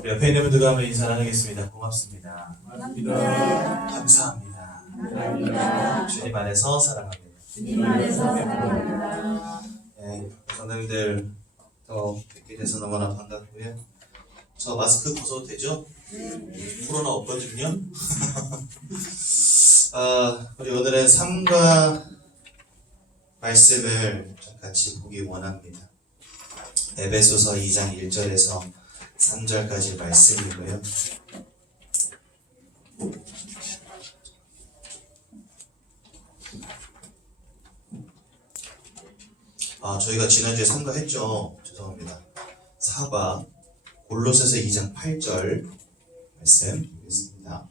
우리 옆에 있는 분들과 한번 인사 나누겠습니다. 고맙습니다. 감사합니다. 감사합니다. 감사합니다. 주님 안에서 사랑합니다. 주님 안에서 사랑합니다. 네, 성도님들 또 뵙게 돼서 너무나 반갑고요. 저 마스크 벗어도 되죠? 코로나 없거든요. 우리 오늘은 삶과 말씀을 좀 같이 보기 원합니다. 에베소서 2장 1절에서 3절까지 말씀이고요. 저희가 지난주에 삼가했죠. 죄송합니다. 사과 골로새서 2장 8절 말씀 보겠습니다.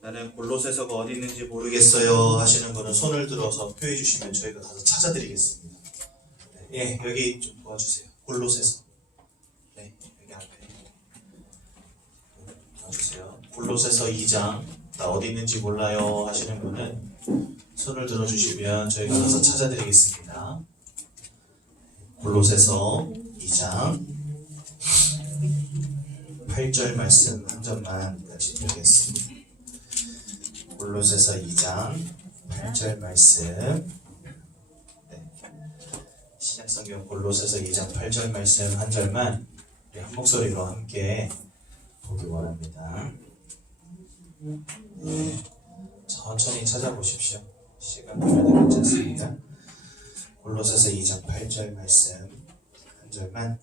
나는 골로새서가 어디 있는지 모르겠어요 하시는 분은 손을 들어서 표해 주시면 저희가 가서 찾아드리겠습니다. 네, 여기 좀 도와주세요. 골로새서. 네, 여기 앞에 도와주세요. 골로새서 2장 나 어디 있는지 몰라요 하시는 분은 손을 들어주시면 저희가 가서 찾아드리겠습니다. 골로새서 2장 8절 말씀 한 점만 같이 드리겠습니다. 골로새서 2장 8절 말씀. 네. 신약성경 골로새서 2장 8절 말씀 한 절만 우리 한 목소리로 함께 보기 원합니다. 네. 천천히 찾아보십시오. 시간 보면 괜찮습니다. 골로새서 2장 8절 말씀 한 절만.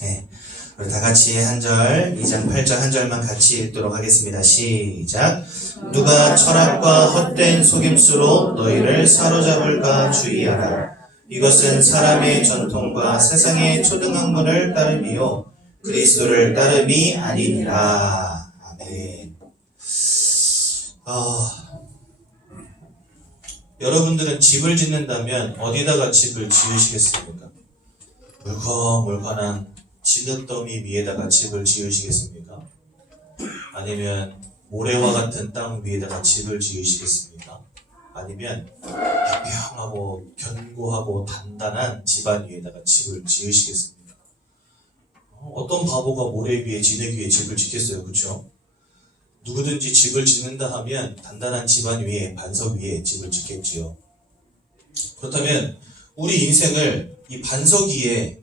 네, 우리 다 같이 한 절, 2장 8절 한 절만 같이 읽도록 하겠습니다. 시작. 누가 철학과 헛된 속임수로 너희를 사로잡을까 주의하라. 이것은 사람의 전통과 세상의 초등학문을 따름이요 그리스도를 따름이 아니니라. 아멘. 여러분들은 집을 짓는다면 어디다가 집을 지으시겠습니까? 물컹물컹한 진흙더미 위에다가 집을 지으시겠습니까? 아니면 모래와 같은 땅 위에다가 집을 지으시겠습니까? 아니면 평평하고 견고하고 단단한 집안 위에다가 집을 지으시겠습니까? 어떤 바보가 모래 위에 진흙 위에 집을 짓겠어요, 그렇죠? 누구든지 집을 짓는다 하면 단단한 집안 위에 반석 위에 집을 짓겠지요. 그렇다면 우리 인생을 이 반석 위에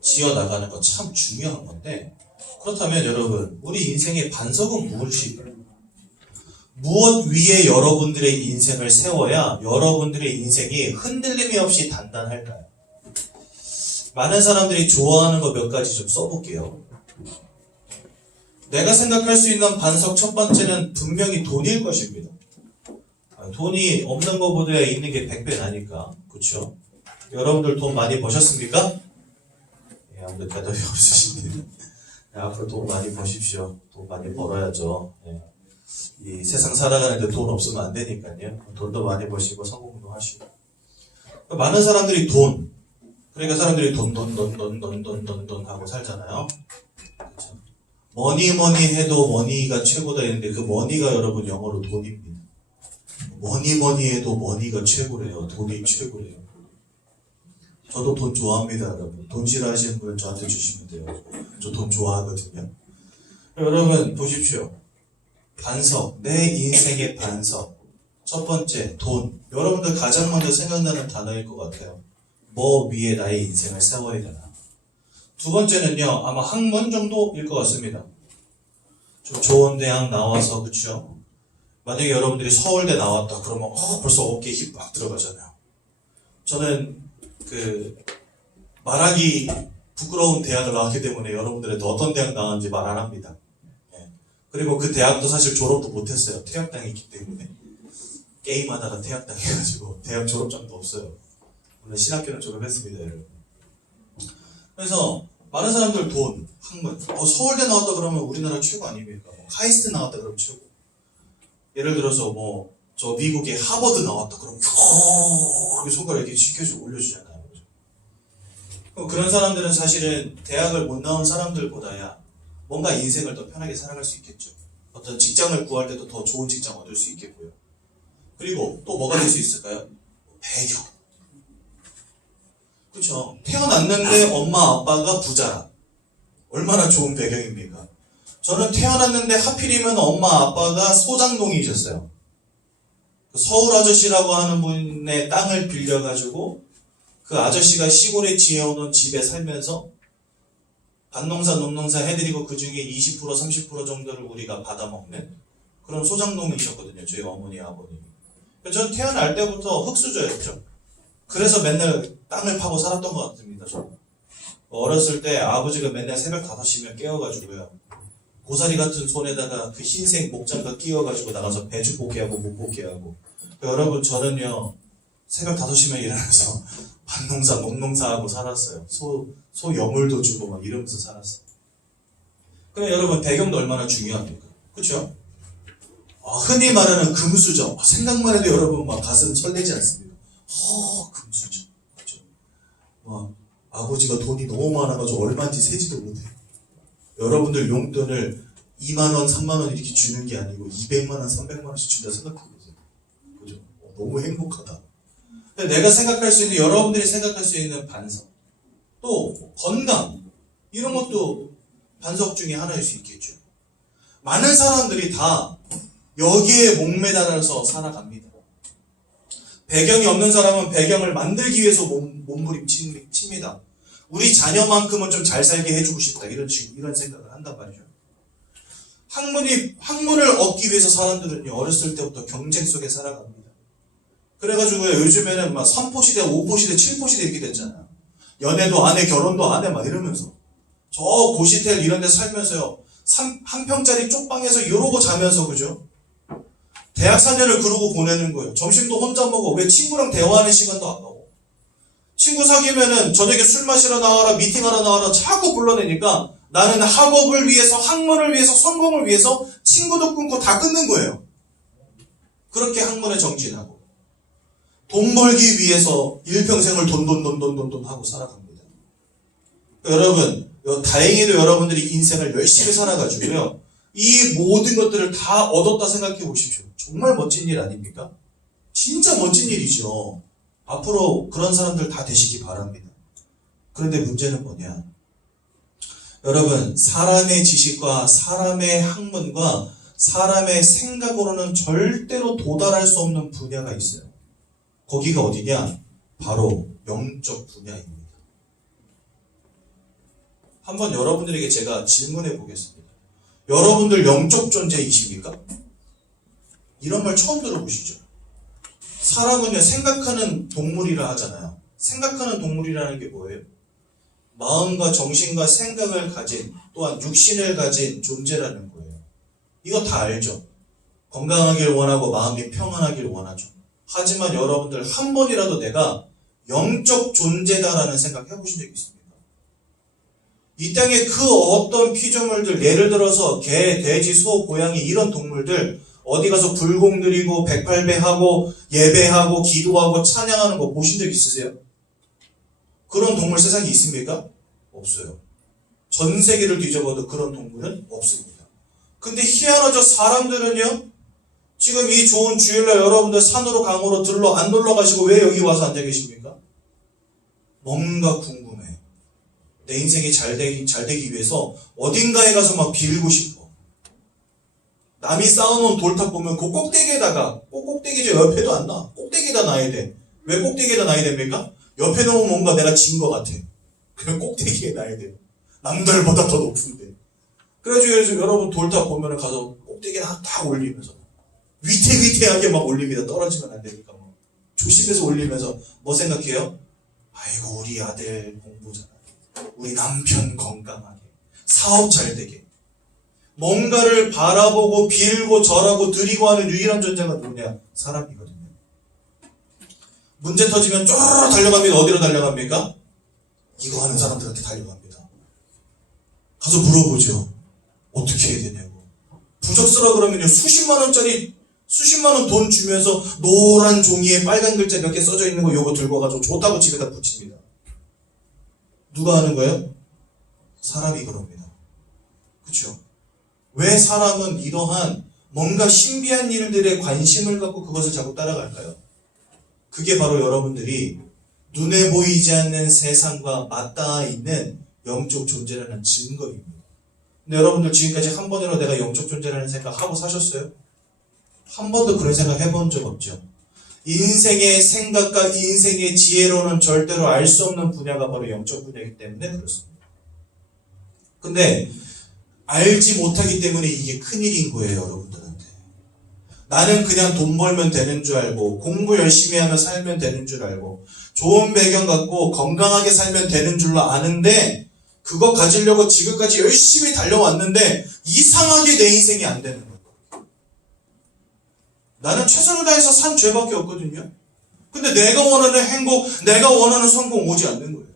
지어 나가는 거 참 중요한 건데, 그렇다면 여러분, 우리 인생의 반석은 무엇일까요? 무엇 위에 여러분들의 인생을 세워야 여러분들의 인생이 흔들림이 없이 단단할까요? 많은 사람들이 좋아하는 거 몇 가지 좀 써볼게요. 내가 생각할 수 있는 반석 첫 번째는 분명히 돈일 것입니다. 돈이 없는 것보다 있는 게 100배 나니까. 그렇죠? 여러분들 돈 많이 버셨습니까? 예, 아무도 대답이 없으신데. 앞으로 돈 많이 버십시오. 돈 많이 벌어야죠. 예. 이 세상 살아가는데 돈 없으면 안 되니까요. 돈도 많이 버시고 성공도 하시고. 많은 사람들이 돈. 그러니까 사람들이 돈 하고 살잖아요. 그렇죠? 뭐니 해도 머니가 최고다 했는데 그 머니가 여러분 영어로 돈입니다. 뭐니 해도 머니가 최고래요. 돈이 최고래요. 저도 돈 좋아합니다, 여러분. 돈 싫어하시는 분은 저한테 주시면 돼요. 저 돈 좋아하거든요. 여러분 보십시오. 반석, 내 인생의 반석. 첫 번째, 돈. 여러분들 가장 먼저 생각나는 단어일 것 같아요. 뭐 위에 나의 인생을 세워야 되나. 두 번째는요, 아마 학문 정도일 것 같습니다. 좀 좋은 대학 나와서, 그쵸? 만약에 여러분들이 서울대 나왔다, 그러면, 벌써 어깨에 힘 막 들어가잖아요. 저는, 말하기 부끄러운 대학을 나왔기 때문에 여러분들의 어떤 대학 나왔는지 말 안 합니다. 예. 그리고 그 대학도 사실 졸업도 못했어요. 퇴학당했기 때문에. 게임하다가 퇴학당해가지고, 대학 졸업장도 없어요. 물론 신학교는 졸업했습니다, 여러분. 그래서, 많은 사람들 돈, 학문, 서울대 나왔다 그러면 우리나라 최고 아닙니까? 카이스트 나왔다 그러면 최고. 예를 들어서 저 미국의 하버드 나왔다 그러면 이렇게 손가락 이렇게 지켜주고 올려주잖아요. 그런 사람들은 사실은 대학을 못 나온 사람들보다야 뭔가 인생을 더 편하게 살아갈 수 있겠죠. 어떤 직장을 구할 때도 더 좋은 직장 얻을 수 있겠고요. 그리고 또 뭐가 될 수 있을까요? 배경. 그렇죠. 태어났는데 엄마 아빠가 부자라. 얼마나 좋은 배경입니까? 저는 태어났는데 하필이면 엄마 아빠가 소장농이셨어요. 서울 아저씨라고 하는 분의 땅을 빌려가지고 그 아저씨가 시골에 지어놓은 집에 살면서 밭농사 농농사 해드리고 그 중에 20% 30% 정도를 우리가 받아먹는 그런 소장농이셨거든요. 저희 어머니 아버님이. 전 태어날 때부터 흙수저였죠. 그래서 맨날 땅을 파고 살았던 것 같습니다. 저. 어렸을 때 아버지가 맨날 새벽 5시면 깨워가지고요. 고사리 같은 손에다가 그 흰색 목장갑 끼워가지고 나가서 배추 뽑기하고 무 뽑기하고. 여러분 저는요 새벽 5시면 일어나서 밭농사 농농사하고 살았어요. 소 여물도 주고 막 이러면서 살았어요. 그럼 여러분 배경도 얼마나 중요합니까? 그렇죠? 흔히 말하는 금수저. 생각만 해도 여러분 막 가슴 설레지 않습니까? 금수저. 그렇죠? 아버지가 돈이 너무 많아가지고 얼마인지 세지도 못해. 여러분들 용돈을 2만원, 3만원 이렇게 주는 게 아니고 200만원, 300만원씩 준다 생각해보세요. 그죠? 너무 행복하다. 내가 생각할 수 있는, 여러분들이 생각할 수 있는 반석. 또, 건강. 이런 것도 반석 중에 하나일 수 있겠죠. 많은 사람들이 다 여기에 목매달아서 살아갑니다. 배경이 없는 사람은 배경을 만들기 위해서 몸부림칩니다. 우리 자녀만큼은 좀 잘 살게 해주고 싶다. 이런 생각을 한단 말이죠. 학문을 얻기 위해서 사람들은 어렸을 때부터 경쟁 속에 살아갑니다. 그래가지고요, 요즘에는 막 3포시대, 5포시대, 7포시대 이렇게 됐잖아요. 연애도 안 해, 결혼도 안 해, 막 이러면서. 저 고시텔 이런 데 살면서요, 한 평짜리 쪽방에서 이러고 자면서, 그죠? 대학 4년을 그러고 보내는 거예요. 점심도 혼자 먹어. 왜 친구랑 대화하는 시간도 안 가고. 친구 사귀면은 저녁에 술 마시러 나와라, 미팅하러 나와라, 자꾸 불러내니까 나는 학업을 위해서, 학문을 위해서, 성공을 위해서 친구도 끊고 다 끊는 거예요. 그렇게 학문에 정진하고. 돈 벌기 위해서 일평생을 돈 하고 살아갑니다. 여러분, 다행히도 여러분들이 인생을 열심히 살아가지고요. 이 모든 것들을 다 얻었다 생각해 보십시오. 정말 멋진 일 아닙니까? 진짜 멋진 일이죠. 앞으로 그런 사람들 다 되시기 바랍니다. 그런데 문제는 뭐냐? 여러분, 사람의 지식과 사람의 학문과 사람의 생각으로는 절대로 도달할 수 없는 분야가 있어요. 거기가 어디냐? 바로 영적 분야입니다. 한번 여러분들에게 제가 질문해 보겠습니다. 여러분들 영적 존재이십니까? 이런 말 처음 들어보시죠? 사람은요, 생각하는 동물이라 하잖아요. 생각하는 동물이라는 게 뭐예요? 마음과 정신과 생각을 가진, 또한 육신을 가진 존재라는 거예요. 이거 다 알죠? 건강하길 원하고 마음이 평안하길 원하죠. 하지만 여러분들 한 번이라도 내가 영적 존재다라는 생각 해보신 적 있습니까? 이 땅에 그 어떤 피조물들, 예를 들어서 개, 돼지, 소, 고양이 이런 동물들 어디 가서 불공 드리고 108배하고 예배하고 기도하고 찬양하는 거 보신 적 있으세요? 그런 동물 세상에 있습니까? 없어요. 전 세계를 뒤져봐도 그런 동물은 없습니다. 근데 희한하죠. 사람들은요, 지금 이 좋은 주일날 여러분들 산으로 강으로 안 놀러 가시고 왜 여기 와서 앉아 계십니까? 뭔가 궁금해. 내 인생이 잘 되기 위해서 어딘가에 가서 막 빌고 싶어. 남이 쌓아놓은 돌탑 보면 그 꼭대기에다가, 꼭대기죠. 옆에도 안 놔. 꼭대기에다 놔야 돼. 왜 꼭대기에다 놔야 됩니까? 옆에 놓으면 뭔가 내가 진 것 같아. 그냥 꼭대기에 놔야 돼. 남들보다 더 높은데. 그래가지고 여러분 돌탑 보면 가서 꼭대기에 딱 올리면서 위태위태하게 막 올립니다. 떨어지면 안 되니까. 뭐. 조심해서 올리면서 뭐 생각해요? 아이고, 우리 아들 공부 잘하게, 우리 남편 건강하게, 사업 잘 되게. 뭔가를 바라보고 빌고 절하고 드리고 하는 유일한 존재가 누구냐? 사람이거든요. 문제 터지면 쪼르르 달려갑니다. 어디로 달려갑니까? 이거 하는 사람들한테 달려갑니다. 가서 물어보죠. 어떻게 해야 되냐고. 부적서라 그러면요, 수십만 원 돈 주면서 노란 종이에 빨간 글자 몇 개 써져 있는 거 요거 들고 가지고 좋다고 집에다 붙입니다. 누가 하는 거예요? 사람이 그럽니다. 그렇죠? 왜 사람은 이러한 뭔가 신비한 일들에 관심을 갖고 그것을 자꾸 따라갈까요? 그게 바로 여러분들이 눈에 보이지 않는 세상과 맞닿아 있는 영적 존재라는 증거입니다. 근데 여러분들 지금까지 한 번이라도 내가 영적 존재라는 생각하고 사셨어요? 한 번도 그런 생각 해본 적 없죠. 인생의 생각과 인생의 지혜로는 절대로 알 수 없는 분야가 바로 영적 분야이기 때문에 그렇습니다. 근데 알지 못하기 때문에 이게 큰일인 거예요, 여러분들한테. 나는 그냥 돈 벌면 되는 줄 알고 공부 열심히 하면 살면 되는 줄 알고 좋은 배경 갖고 건강하게 살면 되는 줄로 아는데 그거 가지려고 지금까지 열심히 달려왔는데 이상하게 내 인생이 안 되는 거예요. 나는 최선을 다해서 산 죄밖에 없거든요. 근데 내가 원하는 행복, 내가 원하는 성공 오지 않는 거예요.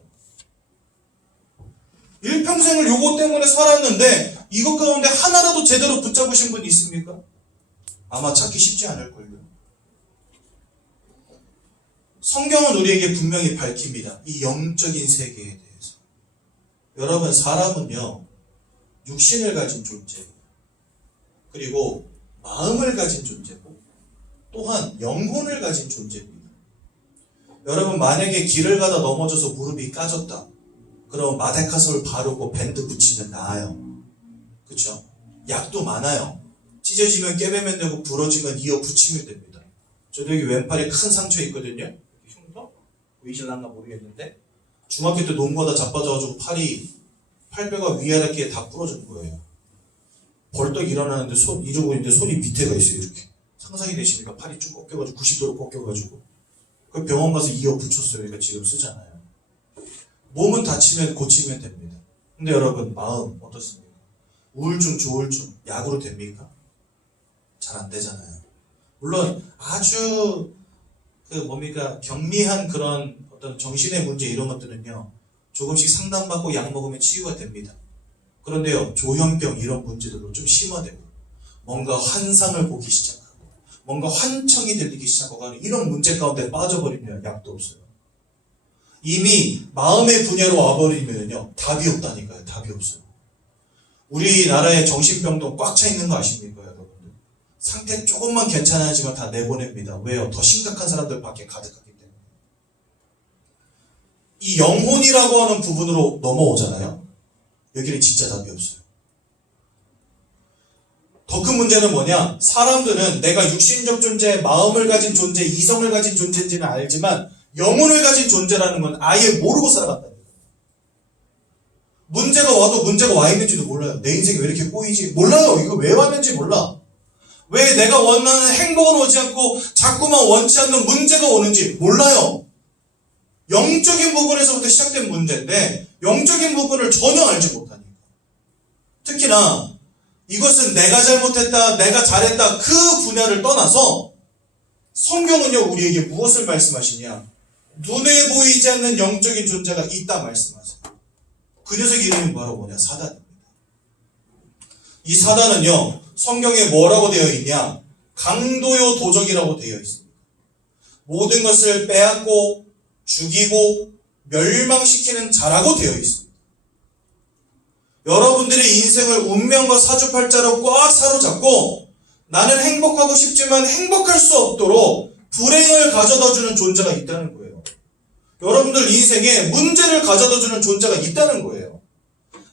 일평생을 요거 때문에 살았는데 이것 가운데 하나라도 제대로 붙잡으신 분이 있습니까? 아마 찾기 쉽지 않을걸요. 성경은 우리에게 분명히 밝힙니다. 이 영적인 세계에 대해서. 여러분, 사람은요, 육신을 가진 존재예요. 그리고 마음을 가진 존재고 또한 영혼을 가진 존재입니다. 여러분, 만약에 길을 가다 넘어져서 무릎이 까졌다. 그럼 마데카솔 바르고 밴드 붙이면 나아요. 그쵸? 약도 많아요. 찢어지면 꿰매면 되고 부러지면 이어 붙이면 됩니다. 저도 여기 왼팔에 큰 상처 있거든요. 흉터? 보이실란가 모르겠는데 중학교 때 농구하다 자빠져가지고 팔뼈가 위아래께 다 부러진 거예요. 벌떡 일어나는데 이러고 있는데 손이 밑에가 있어요. 이렇게. 상상이 되십니까? 팔이 쭉 꺾여가지고 90도로 꺾여가지고 그 병원 가서 이어 붙였어요. 그러니까 지금 쓰잖아요. 몸은 다치면 고치면 됩니다. 근데 여러분, 마음 어떻습니까? 우울증, 조울증 약으로 됩니까? 잘 안 되잖아요. 물론 아주 경미한 그런 어떤 정신의 문제 이런 것들은요, 조금씩 상담받고 약 먹으면 치유가 됩니다. 그런데요, 조현병 이런 문제들도 좀 심화되고 뭔가 환상을 보기 시작하고 뭔가 환청이 들리기 시작하고 하는 이런 문제 가운데 빠져버리면 약도 없어요. 이미 마음의 분야로 와버리면요, 답이 없다니까요. 답이 없어요. 우리나라의 정신병동 꽉 차 있는 거 아십니까, 여러분들? 상태 조금만 괜찮아지면 다 내보냅니다. 왜요? 더 심각한 사람들 밖에 가득하기 때문에. 이 영혼이라고 하는 부분으로 넘어오잖아요. 여기는 진짜 답이 없어요. 더 큰 문제는 뭐냐? 사람들은 내가 육신적 존재, 마음을 가진 존재, 이성을 가진 존재인지는 알지만 영혼을 가진 존재라는 건 아예 모르고 살아갔다니까. 문제가 와도 문제가 와 있는지도 몰라요. 내 인생이 왜 이렇게 꼬이지? 몰라요. 이거 왜 왔는지 몰라. 왜 내가 원하는 행복은 오지 않고 자꾸만 원치 않는 문제가 오는지 몰라요. 영적인 부분에서부터 시작된 문제인데 영적인 부분을 전혀 알지 못하니까. 특히나 이것은 내가 잘못했다, 내가 잘했다 그 분야를 떠나서 성경은요, 우리에게 무엇을 말씀하시냐? 눈에 보이지 않는 영적인 존재가 있다 말씀하세요. 그 녀석 이름이 뭐냐? 사단입니다. 이 사단은요, 성경에 뭐라고 되어 있냐? 강도요 도적이라고 되어 있습니다. 모든 것을 빼앗고 죽이고 멸망시키는 자라고 되어 있습니다. 여러분들의 인생을 운명과 사주팔자로 꽉 사로잡고 나는 행복하고 싶지만 행복할 수 없도록 불행을 가져다주는 존재가 있다는 거예요. 여러분들 인생에 문제를 가져다주는 존재가 있다는 거예요.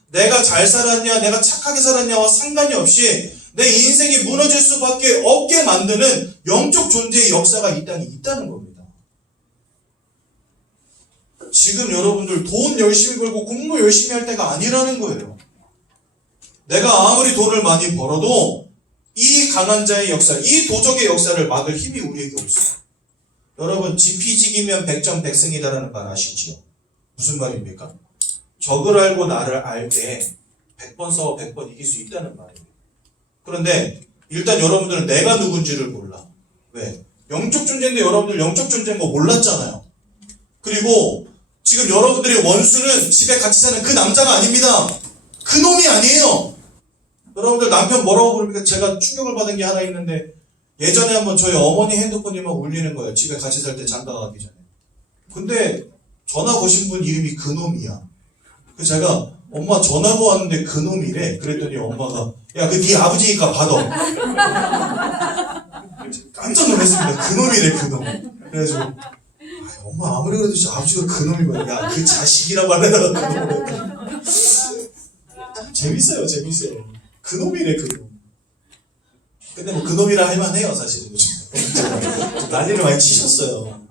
내가 잘 살았냐, 내가 착하게 살았냐와 상관이 없이 내 인생이 무너질 수밖에 없게 만드는 영적 존재의 역사가 이 땅에 있다는 겁니다. 지금 여러분들 돈 열심히 벌고 공부 열심히 할 때가 아니라는 거예요. 내가 아무리 돈을 많이 벌어도 이 강한 자의 역사, 이 도적의 역사를 막을 힘이 우리에게 없어요. 여러분, 지피지기면 백전백승이다라는 말 아시지요? 무슨 말입니까? 적을 알고 나를 알 때 100번 싸워 100번 이길 수 있다는 말이에요. 그런데 일단 여러분들은 내가 누군지를 몰라. 왜? 영적 존재인데 여러분들 영적 존재인 거 몰랐잖아요. 그리고 지금 여러분들의 원수는 집에 같이 사는 그 남자가 아닙니다. 그 놈이 아니에요. 여러분들 남편 뭐라고 부르니까 제가 충격을 받은 게 하나 있는데 예전에 한번 저희 어머니 핸드폰이 막 울리는 거예요. 집에 같이 살 때 장가 가기 전에. 근데 전화 거신 분 이름이 그 놈이야. 그 제가 엄마 전화가 왔는데 그놈이래. 그랬더니 엄마가 야, 그 네 아버지니까 받아. 깜짝 놀랐습니다. 그놈이래, 그놈. 그래가지고 엄마 아무리 그래도 진짜 아버지가 그놈이면 야, 그 자식이라고 하려다가 그놈이래. 재밌어요. 그놈이래, 그놈. 근데 뭐 그놈이라 할만해요, 사실은. 좀 난리를 많이 치셨어요.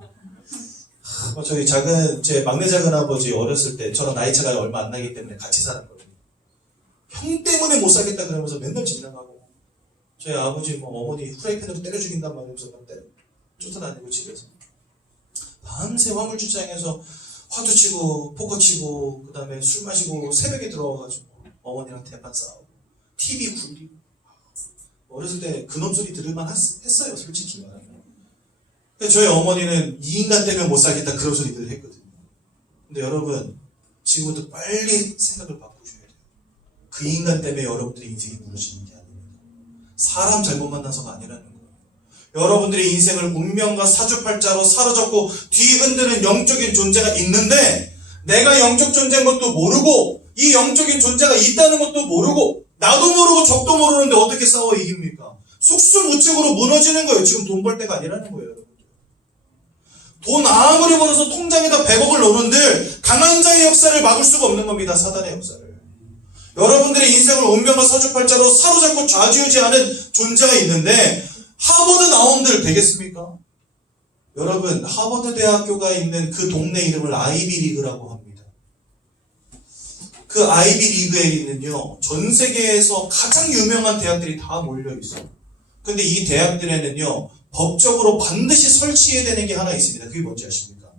저희 제 막내 작은 아버지 어렸을 때 저랑 나이 차가 얼마 안 나기 때문에 같이 살았거든요. 형 때문에 못 살겠다 그러면서 맨날 진단하고, 저희 아버지 어머니 후라이팬으로 때려 죽인단 말이면서 쫓아다니고 집에서 밤새 화물주차장에서 화두 치고 포커 치고 그 다음에 술 마시고 새벽에 들어와가지고 어머니랑 대판 싸우고 TV 굴리고. 어렸을 때 그놈 소리 들을만 했어요, 솔직히 말하면. 근데 저희 어머니는 이 인간 때문에 못 살겠다 그런 소리들을 했거든요. 근데 여러분, 지금부터 빨리 생각을 바꾸셔야 돼요. 그 인간 때문에 여러분들의 인생이 무너지는 게 아닙니다. 사람 잘못 만나서가 아니라는 거예요. 여러분들의 인생을 운명과 사주팔자로 사로잡고 뒤흔드는 영적인 존재가 있는데, 내가 영적 존재인 것도 모르고 이 영적인 존재가 있다는 것도 모르고 나도 모르고 적도 모르는데 어떻게 싸워 이깁니까? 속수무책으로 무너지는 거예요. 지금 돈 벌 때가 아니라는 거예요, 여러분. 돈 아무리 벌어서 통장에다 100억을 넣는들 강한 자의 역사를 막을 수가 없는 겁니다. 사단의 역사를. 여러분들의 인생을 운명과 사주팔자로 사로잡고 좌지우지하는 존재가 있는데 하버드 나온들 되겠습니까? 여러분, 하버드 대학교가 있는 그 동네 이름을 아이비리그라고 합니다. 그 아이비리그에는요, 전 세계에서 가장 유명한 대학들이 다 몰려 있어요. 근데 이 대학들에는요, 법적으로 반드시 설치해야 되는 게 하나 있습니다. 그게 뭔지 아십니까?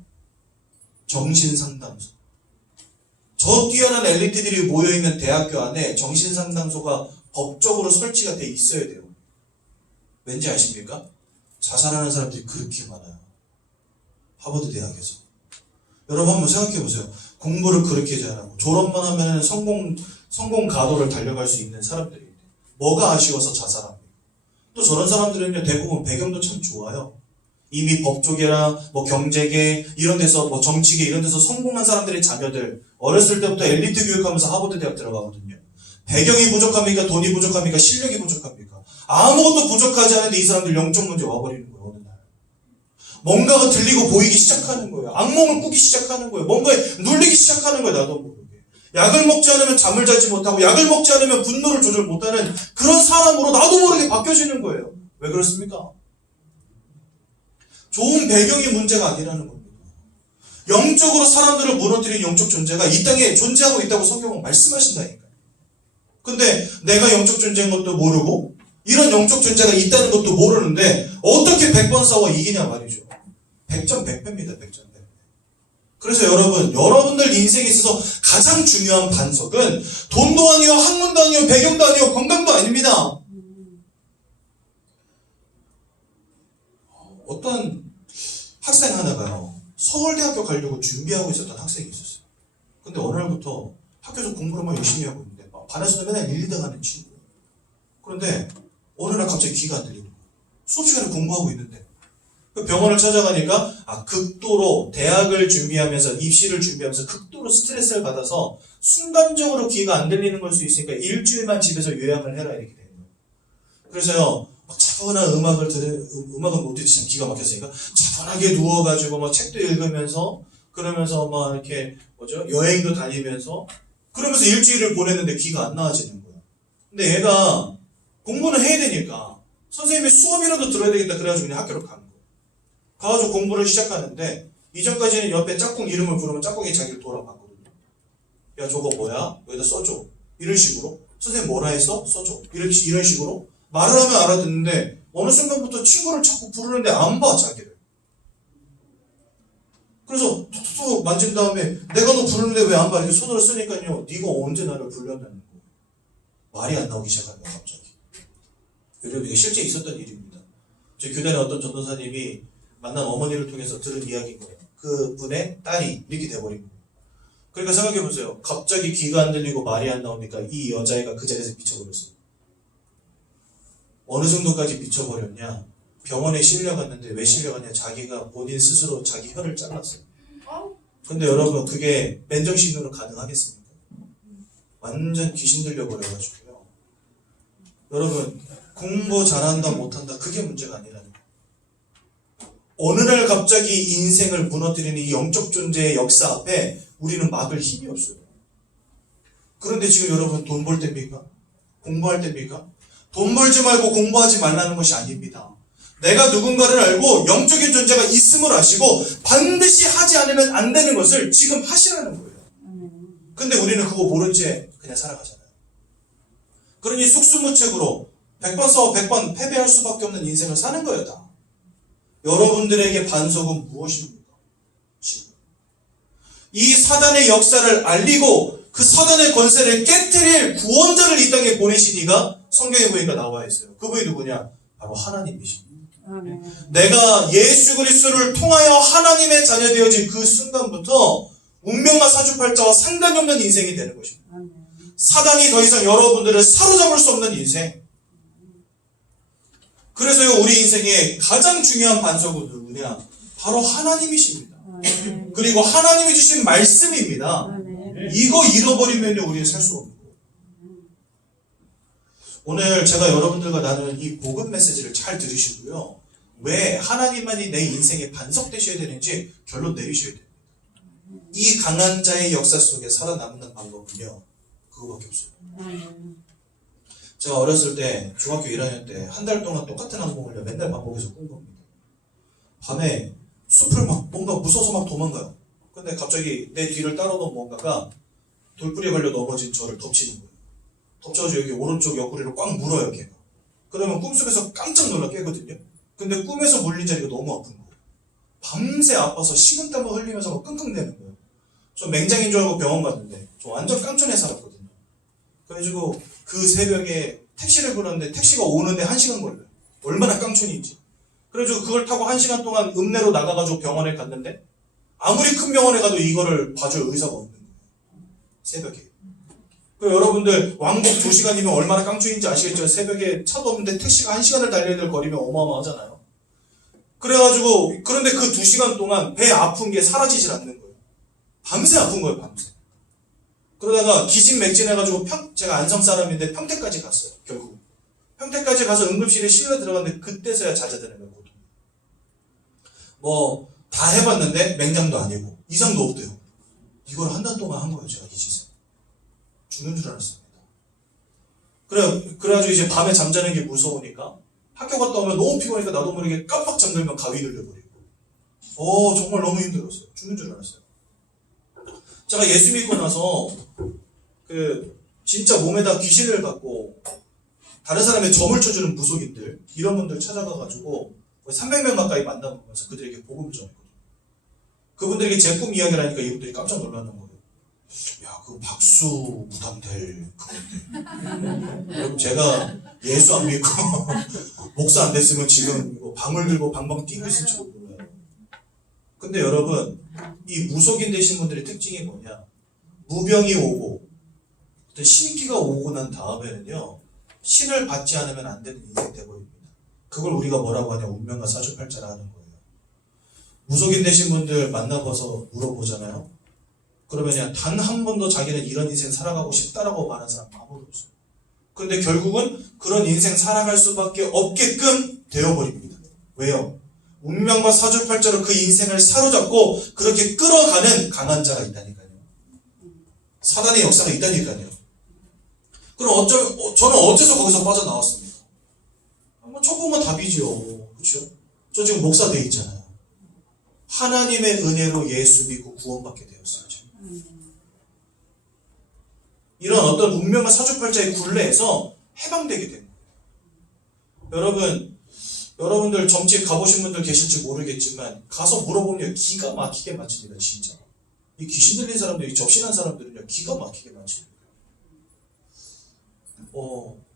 정신상담소. 저 뛰어난 엘리트들이 모여있는 대학교 안에 정신상담소가 법적으로 설치가 돼 있어야 돼요. 왠지 아십니까? 자살하는 사람들이 그렇게 많아요. 하버드 대학에서. 여러분 한번 생각해 보세요. 공부를 그렇게 잘하고 졸업만 하면 성공 가도를 달려갈 수 있는 사람들이 뭐가 아쉬워서 자살합니까? 또 저런 사람들은요, 대부분 배경도 참 좋아요. 이미 법조계나 경제계 이런 데서 정치계 이런 데서 성공한 사람들의 자녀들 어렸을 때부터 엘리트 교육하면서 하버드 대학 들어가거든요. 배경이 부족합니까? 돈이 부족합니까? 실력이 부족합니까? 아무것도 부족하지 않은데 이 사람들 영적 문제 와버리는 거예요. 어느 날 뭔가가 들리고 보이기 시작하는 거예요. 악몽을 꾸기 시작하는 거예요. 뭔가에 눌리기 시작하는 거예요. 나도 모르게. 약을 먹지 않으면 잠을 자지 못하고 약을 먹지 않으면 분노를 조절 못하는 그런 사람으로 나도 모르게 바뀌어지는 거예요. 왜 그렇습니까? 좋은 배경이 문제가 아니라는 겁니다. 영적으로 사람들을 무너뜨린 영적 존재가 이 땅에 존재하고 있다고 성경은 말씀하신다니까요. 근데 내가 영적 존재인 것도 모르고 이런 영적 존재가 있다는 것도 모르는데 어떻게 100번 싸워 이기냐 말이죠. 100점 100배입니다. 100점 100배. 그래서 여러분들 인생에 있어서 가장 중요한 반석은 돈도 아니요, 학문도 아니요, 배경도 아니요, 건강도 아닙니다. 어떤 학생 하나가요, 서울대학교 가려고 준비하고 있었던 학생이 있었어요. 근데 어느 날부터 학교에서 공부를 막 열심히 하고 있는데 반에서는 맨날 1, 2등 하는 친구. 그런데 어느 날 갑자기 귀가 안 들리는 거예요. 수업 시간에 공부하고 있는데. 그 병원을 찾아가니까 극도로 대학을 준비하면서 입시를 준비하면서 극도로 스트레스를 받아서 순간적으로 귀가 안 들리는 걸 수 있으니까 일주일만 집에서 요양을 해라 이렇게 되는 거예요. 그래서요, 차분한 음악은 못 듣지, 기가 막혔으니까 차분하게 누워가지고 책도 읽으면서 그러면서 이렇게 여행도 다니면서 그러면서 일주일을 보냈는데 귀가 안 나아지는 거예요. 근데 얘가 공부는 해야 되니까 선생님의 수업이라도 들어야 되겠다 그래가지고 그냥 학교로 간 거예요. 가가지고 공부를 시작하는데 이전까지는 옆에 짝꿍 이름을 부르면 짝꿍이 자기를 돌아봤거든요. 야, 저거 뭐야? 여기다 써줘. 이런 식으로. 선생님 뭐라 했어? 써줘. 이런 식으로 말을 하면 알아듣는데 어느 순간부터 친구를 자꾸 부르는데 안 봐, 자기를. 그래서 툭툭툭 만진 다음에 내가 너 부르는데 왜 안 봐? 이렇게 손으로 쓰니까요, 네가 언제 나를 불렀냐는 거예요. 말이 안 나오기 시작하는 거예요, 갑자기. 여러분, 이게 실제 있었던 일입니다. 저희 교단의 어떤 전도사님이 만난 어머니를 통해서 들은 이야기인 거예요. 그 분의 딸이 이렇게 돼버린 거예요. 그러니까 생각해보세요. 갑자기 귀가 안 들리고 말이 안 나오니까 이 여자애가 그 자리에서 미쳐버렸어요. 어느 정도까지 미쳐버렸냐? 병원에 실려갔는데 왜 실려갔냐? 자기가 본인 스스로 자기 혀를 잘랐어요. 근데 여러분, 그게 맨정신으로 가능하겠습니까? 완전 귀신 들려버려가지고요. 여러분, 공부 잘한다 못한다 그게 문제가 아니라는 거예요. 어느 날 갑자기 인생을 무너뜨리는 이 영적 존재의 역사 앞에 우리는 막을 힘이 없어요. 그런데 지금 여러분 돈 벌 때입니까? 공부할 때입니까? 돈 벌지 말고 공부하지 말라는 것이 아닙니다. 내가 누군가를 알고 영적인 존재가 있음을 아시고 반드시 하지 않으면 안 되는 것을 지금 하시라는 거예요. 근데 우리는 그거 모른 채 그냥 살아가잖아요. 그러니 속수무책으로 100번 싸워 100번 패배할 수밖에 없는 인생을 사는 거예요, 다. 여러분들에게 반석은 무엇입니까? 지금. 이 사단의 역사를 알리고 그 사단의 권세를 깨트릴 구원자를 이 땅에 보내신 이가 성경에 보니까 나와 있어요. 그분이 누구냐? 바로 하나님이십니다. 내가 예수 그리스도를 통하여 하나님의 자녀 되어진 그 순간부터 운명과 사주팔자와 상관이 없는 인생이 되는 것입니다. 사단이 더 이상 여러분들을 사로잡을 수 없는 인생. 그래서요, 우리 인생의 가장 중요한 반석은 누구냐? 바로 하나님이십니다. 그리고 하나님이 주신 말씀입니다. 이거 잃어버리면 우리는 살 수가 없는 거예요. 오늘 제가 여러분들과 나누는 이 복음 메시지를 잘 들으시고요. 왜 하나님만이 내 인생의 반석 되셔야 되는지 결론 내리셔야 됩니다. 이 강한 자의 역사 속에 살아남는 방법은요, 그거밖에 없어요. 제가 어렸을 때 중학교 1학년 때 한 달 동안 똑같은 악몽을 맨날 반복해서 꾼 겁니다. 밤에 숲을 막 뭔가 무서워서 막 도망가요. 근데 갑자기 내 뒤를 따라오던 뭔가가 돌부리에 걸려 넘어진 저를 덮치는 거예요. 덮쳐가지고 여기 오른쪽 옆구리를 꽉 물어요, 걔가. 그러면 꿈속에서 깜짝 놀라 깨거든요. 근데 꿈에서 물린 자리가 너무 아픈 거예요. 밤새 아파서 식은땀을 흘리면서 막 끙끙대는 거예요. 저 맹장인 줄 알고 병원 갔는데 저 완전 깡촌에 살았거든요. 그래가지고 그 새벽에 택시를 불렀는데 택시가 오는데 1시간 걸려요. 얼마나 깡촌인지. 그래가지고 그걸 타고 1시간 동안 읍내로 나가가지고 병원에 갔는데 아무리 큰 병원에 가도 이거를 봐줄 의사가 없는 거예요. 새벽에. 여러분들 왕복 2시간이면 얼마나 깡촌인지 아시겠죠? 새벽에 차도 없는데 택시가 1시간을 달려야 될 거리면 어마어마하잖아요. 그래가지고 그런데 그 2시간 동안 배 아픈 게 사라지질 않는 거예요. 밤새 아픈 거예요, 밤새. 그러다가 기진맥진해가지고 제가 안성 사람인데 평택까지 갔어요, 결국. 평택까지 가서 응급실에 실려 들어갔는데 그때서야 잦아드는 거예요, 고통. 뭐 다 해봤는데 맹장도 아니고 이상도 없대요. 이걸 한 달 동안 한 거예요, 제가 이 짓을. 죽는 줄 알았습니다. 그래가지고 이제 밤에 잠자는 게 무서우니까 학교 갔다 오면 너무 피곤하니까 나도 모르게 깜빡 잠들면 가위 들려버리고. 정말 너무 힘들었어요. 죽는 줄 알았어요. 제가 예수 믿고 나서 진짜 몸에다 귀신을 갖고 다른 사람의 점을 쳐주는 무속인들 이런 분들 찾아가가지고 300명 가까이 만나보면서 그들에게 복음을 전했거든요. 그분들에게 제 꿈 이야기를 하니까 이분들이 깜짝 놀라는 거예요. 야, 그 박수 무당될 그건데. 여러분 제가 예수 안 믿고 목사 안 됐으면 지금 방을 들고 방방 뛰고 있을지도 몰라요. 근데 여러분 이 무속인 되신 분들의 특징이 뭐냐? 무병이 오고 신기가 오고 난 다음에는요, 신을 받지 않으면 안 되는 인생 되버립니다. 그걸 우리가 뭐라고 하냐? 운명과 사주팔자라 하는 거예요. 무속인 되신 분들 만나봐서 물어보잖아요. 그러면 단 한 번도 자기는 이런 인생 살아가고 싶다라고 말하는 사람 아무도 없어요. 근데 결국은 그런 인생 살아갈 수밖에 없게끔 되어버립니다. 왜요? 운명과 사주팔자로 그 인생을 사로잡고 그렇게 끌어가는 강한 자가 있다니까요. 사단의 역사가 있다니까요. 그럼 저는 어째서 거기서 빠져나왔습니까? 초보면 답이지요. 그렇죠? 저 지금 목사 돼 있잖아요. 하나님의 은혜로 예수 믿고 구원받게 되었어요. 이런 어떤 운명과 사주팔자의 굴레에서 해방되게 됩니다. 여러분들 점집 가보신 분들 계실지 모르겠지만 가서 물어보면 기가 막히게 맞춥니다. 진짜. 이 귀신 들린 사람들, 이 접신한 사람들은요, 기가 막히게 맞춥니다.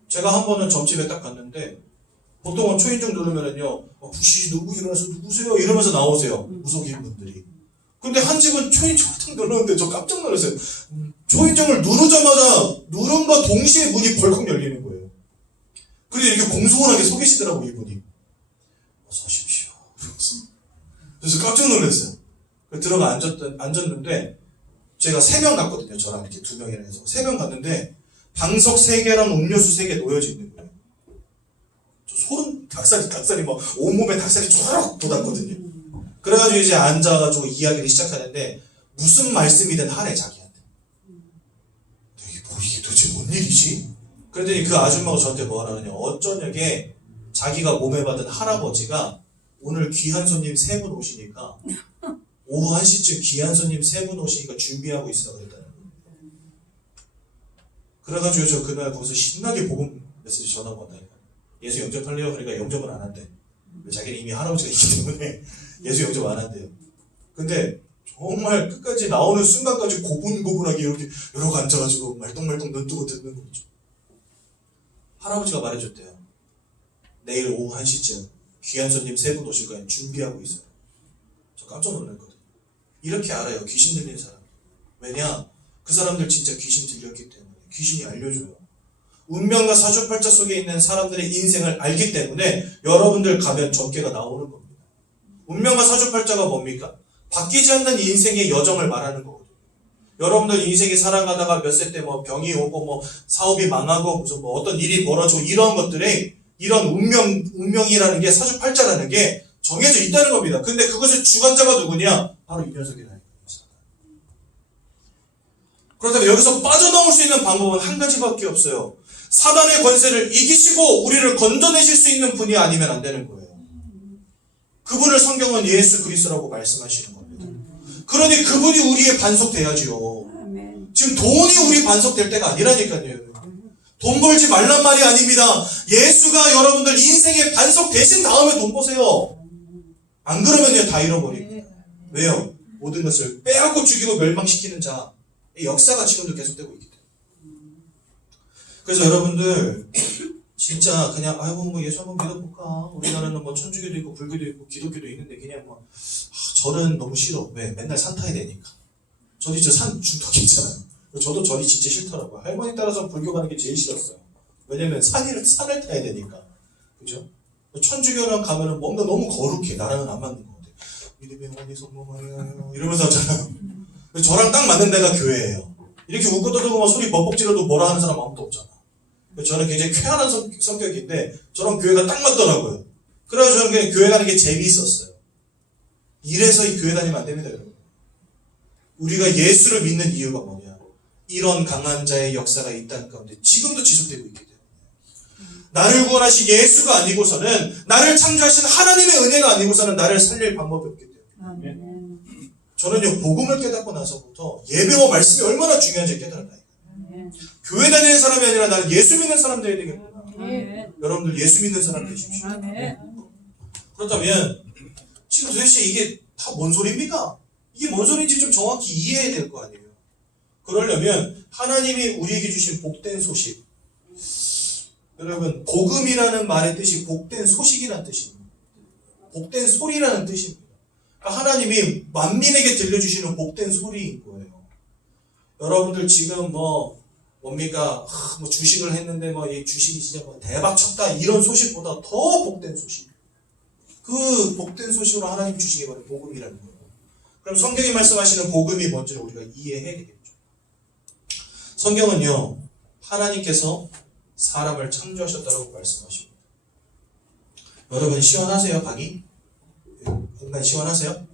제가 한 번은 점집에 딱 갔는데 보통은 초인종 누르면은요, 혹시 누구 일어나서 누구세요? 이러면서 나오세요. 무속인 분들이. 근데 한 집은 초인종을 딱 눌렀는데 저 깜짝 놀랐어요. 초인종을 누르자마자 누른과 동시에 문이 벌컥 열리는 거예요. 그래서 이렇게 공손하게 서 계시더라고, 이분이. 어서 오십시오. 그래서 깜짝 놀랐어요. 들어가 앉았는데 제가 3명 갔거든요. 저랑 이렇게 2명이랑 해서 3명 갔는데 방석 3개랑 음료수 3개 놓여져 있는 거예요. 저 소름, 닭살이 막 온몸에 닭살이 쫙 돋았거든요. 그래가지고 이제 앉아가지고 이야기를 시작하는데 무슨 말씀이든 하래 자기한테. 이게 도대체 뭔 일이지? 그랬더니 그 아줌마가 저한테 뭐라 하느냐. 어쩌냐게 자기가 몸에 받은 할아버지가 오늘 귀한 손님 3분 오시니까 오후 1시쯤 귀한 손님 3분 오시니까 준비하고 있어 그랬다는 거예요. 그래가지고 저 그날 거기서 신나게 복음 메시지 전화 왔다니까. 예수 영접하려고 그러니까 영접은 안 한대. 자기는 이미 할아버지가 있기 때문에 예수 영접 안 한대요. 근데 정말 끝까지 나오는 순간까지 고분고분하게 이렇게 이러고 앉아가지고 말똥말똥 눈 뜨고 듣는 거죠. 할아버지가 말해줬대요. 내일 오후 1시쯤 귀한 손님 3분 오실 거예요. 준비하고 있어요. 저 깜짝 놀랐거든요. 이렇게 알아요. 귀신 들린 사람. 왜냐? 그 사람들 진짜 귀신 들렸기 때문에 귀신이 알려줘요. 운명과 사주팔자 속에 있는 사람들의 인생을 알기 때문에 여러분들 가면 전개가 나오는 겁니다. 운명과 사주팔자가 뭡니까? 바뀌지 않는 인생의 여정을 말하는 거거든요. 여러분들 인생이 살아가다가 몇 세 때 뭐 병이 오고 뭐 사업이 망하고 무슨 뭐 어떤 일이 벌어지고 이런 것들이 이런 운명이라는 게 사주팔자라는 게 정해져 있다는 겁니다. 근데 그것의 주관자가 누구냐? 바로 이 녀석이라는 겁니다. 그렇다면 여기서 빠져나올 수 있는 방법은 한 가지밖에 없어요. 사단의 권세를 이기시고 우리를 건져내실 수 있는 분이 아니면 안 되는 거예요. 그분을 성경은 예수 그리스도라고 말씀하시는 겁니다. 그러니 그분이 우리의 반석돼야지요. 지금 돈이 우리 반석될 때가 아니라니까요. 돈 벌지 말란 말이 아닙니다. 예수가 여러분들 인생의 반석 되신 다음에 돈 버세요. 안 그러면요 다 잃어버립니다. 왜요? 모든 것을 빼앗고 죽이고 멸망시키는 자의 역사가 지금도 계속되고 있기 때문에. 그래서 여러분들 진짜 그냥 아이고 뭐 예수 한번 믿어볼까? 우리나라는 뭐 천주교도 있고 불교도 있고 기독교도 있는데 그냥 뭐 절은 너무 싫어. 왜? 맨날 산 타야 되니까. 저도 저 산 중독이 있잖아요. 저도 절이 진짜 싫더라고요. 할머니 따라서 불교 가는 게 제일 싫었어요. 왜냐면 산을 타야 되니까. 그죠? 천주교랑 가면은 뭔가 너무 거룩해. 나랑은 안 맞는 것 같아. 믿음의 원이 성공하여 이러면서 하잖아요. 저랑 딱 맞는 데가 교회예요. 이렇게 웃고 떠들고 막 소리 벅벅 지르도 뭐라 하는 사람 아무도 없잖아. 저는 굉장히 쾌활한 성격인데 저랑 교회가 딱 맞더라고요. 그래서 저는 그냥 교회 가는 게 재미있었어요. 이래서 이 교회 다니면 안 됩니다, 여러분. 우리가 예수를 믿는 이유가 뭐냐? 이런 강한 자의 역사가 이 땅 가운데 지금도 지속되고 있기 때문에. 나를 구원하신 예수가 아니고서는, 나를 창조하신 하나님의 은혜가 아니고서는 나를 살릴 방법이 없기 때문에. 저는요, 복음을 깨닫고 나서부터 예배와 말씀이 얼마나 중요한지 깨달았다. 교회 다니는 사람이 아니라 나는 예수 믿는 사람 되어야 되겠구나. 여러분들 예수 믿는 사람 되십시오. 그렇다면 지금 도대체 이게 다 뭔 소리입니까? 이게 뭔 소리인지 좀 정확히 이해해야 될 거 아니에요. 그러려면 하나님이 우리에게 주신 복된 소식, 여러분 복음이라는 말의 뜻이 복된 소식이라는 뜻입니다. 복된 소리라는 뜻입니다. 그러니까 하나님이 만민에게 들려주시는 복된 소리인 거예요. 여러분들 지금 뭡니까? 뭐 주식을 했는데 이 주식이 진짜 대박 쳤다 이런 소식보다 더 복된 소식. 그 복된 소식으로 하나님 주시게 바로 복음이라는 거예요. 그럼 성경이 말씀하시는 복음이 뭔지를 우리가 이해해야 되겠죠. 성경은요, 하나님께서 사람을 창조하셨다고 말씀하십니다. 여러분 시원하세요? 방이? 공간 시원하세요?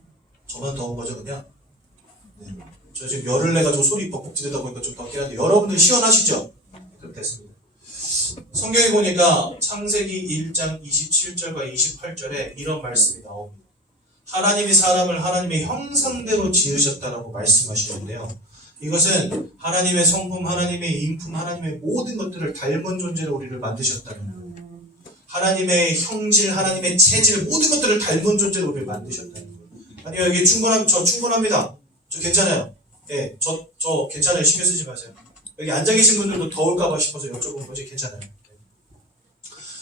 저만 더운 거죠 그냥? 네. 저 지금 열을 내가지고 소리 벅벅 지르다 보니까 좀 덥긴 한데 여러분들 시원하시죠? 그럼 됐습니다. 성경에 보니까 창세기 1장 27절과 28절에 이런 말씀이 나옵니다. 하나님이 사람을 하나님의 형상대로 지으셨다라고 말씀하시는데요. 이것은 하나님의 성품, 하나님의 인품, 하나님의 모든 것들을 닮은 존재로 우리를 만드셨다는 거예요. 하나님의 형질, 하나님의 체질, 모든 것들을 닮은 존재로 우리를 만드셨다는 거예요. 아니요, 여기 저 충분합니다. 저 괜찮아요. 예, 저 괜찮아요. 신경 쓰지 마세요. 여기 앉아 계신 분들도 더울까봐 싶어서 여쭤보는 거지. 괜찮아요.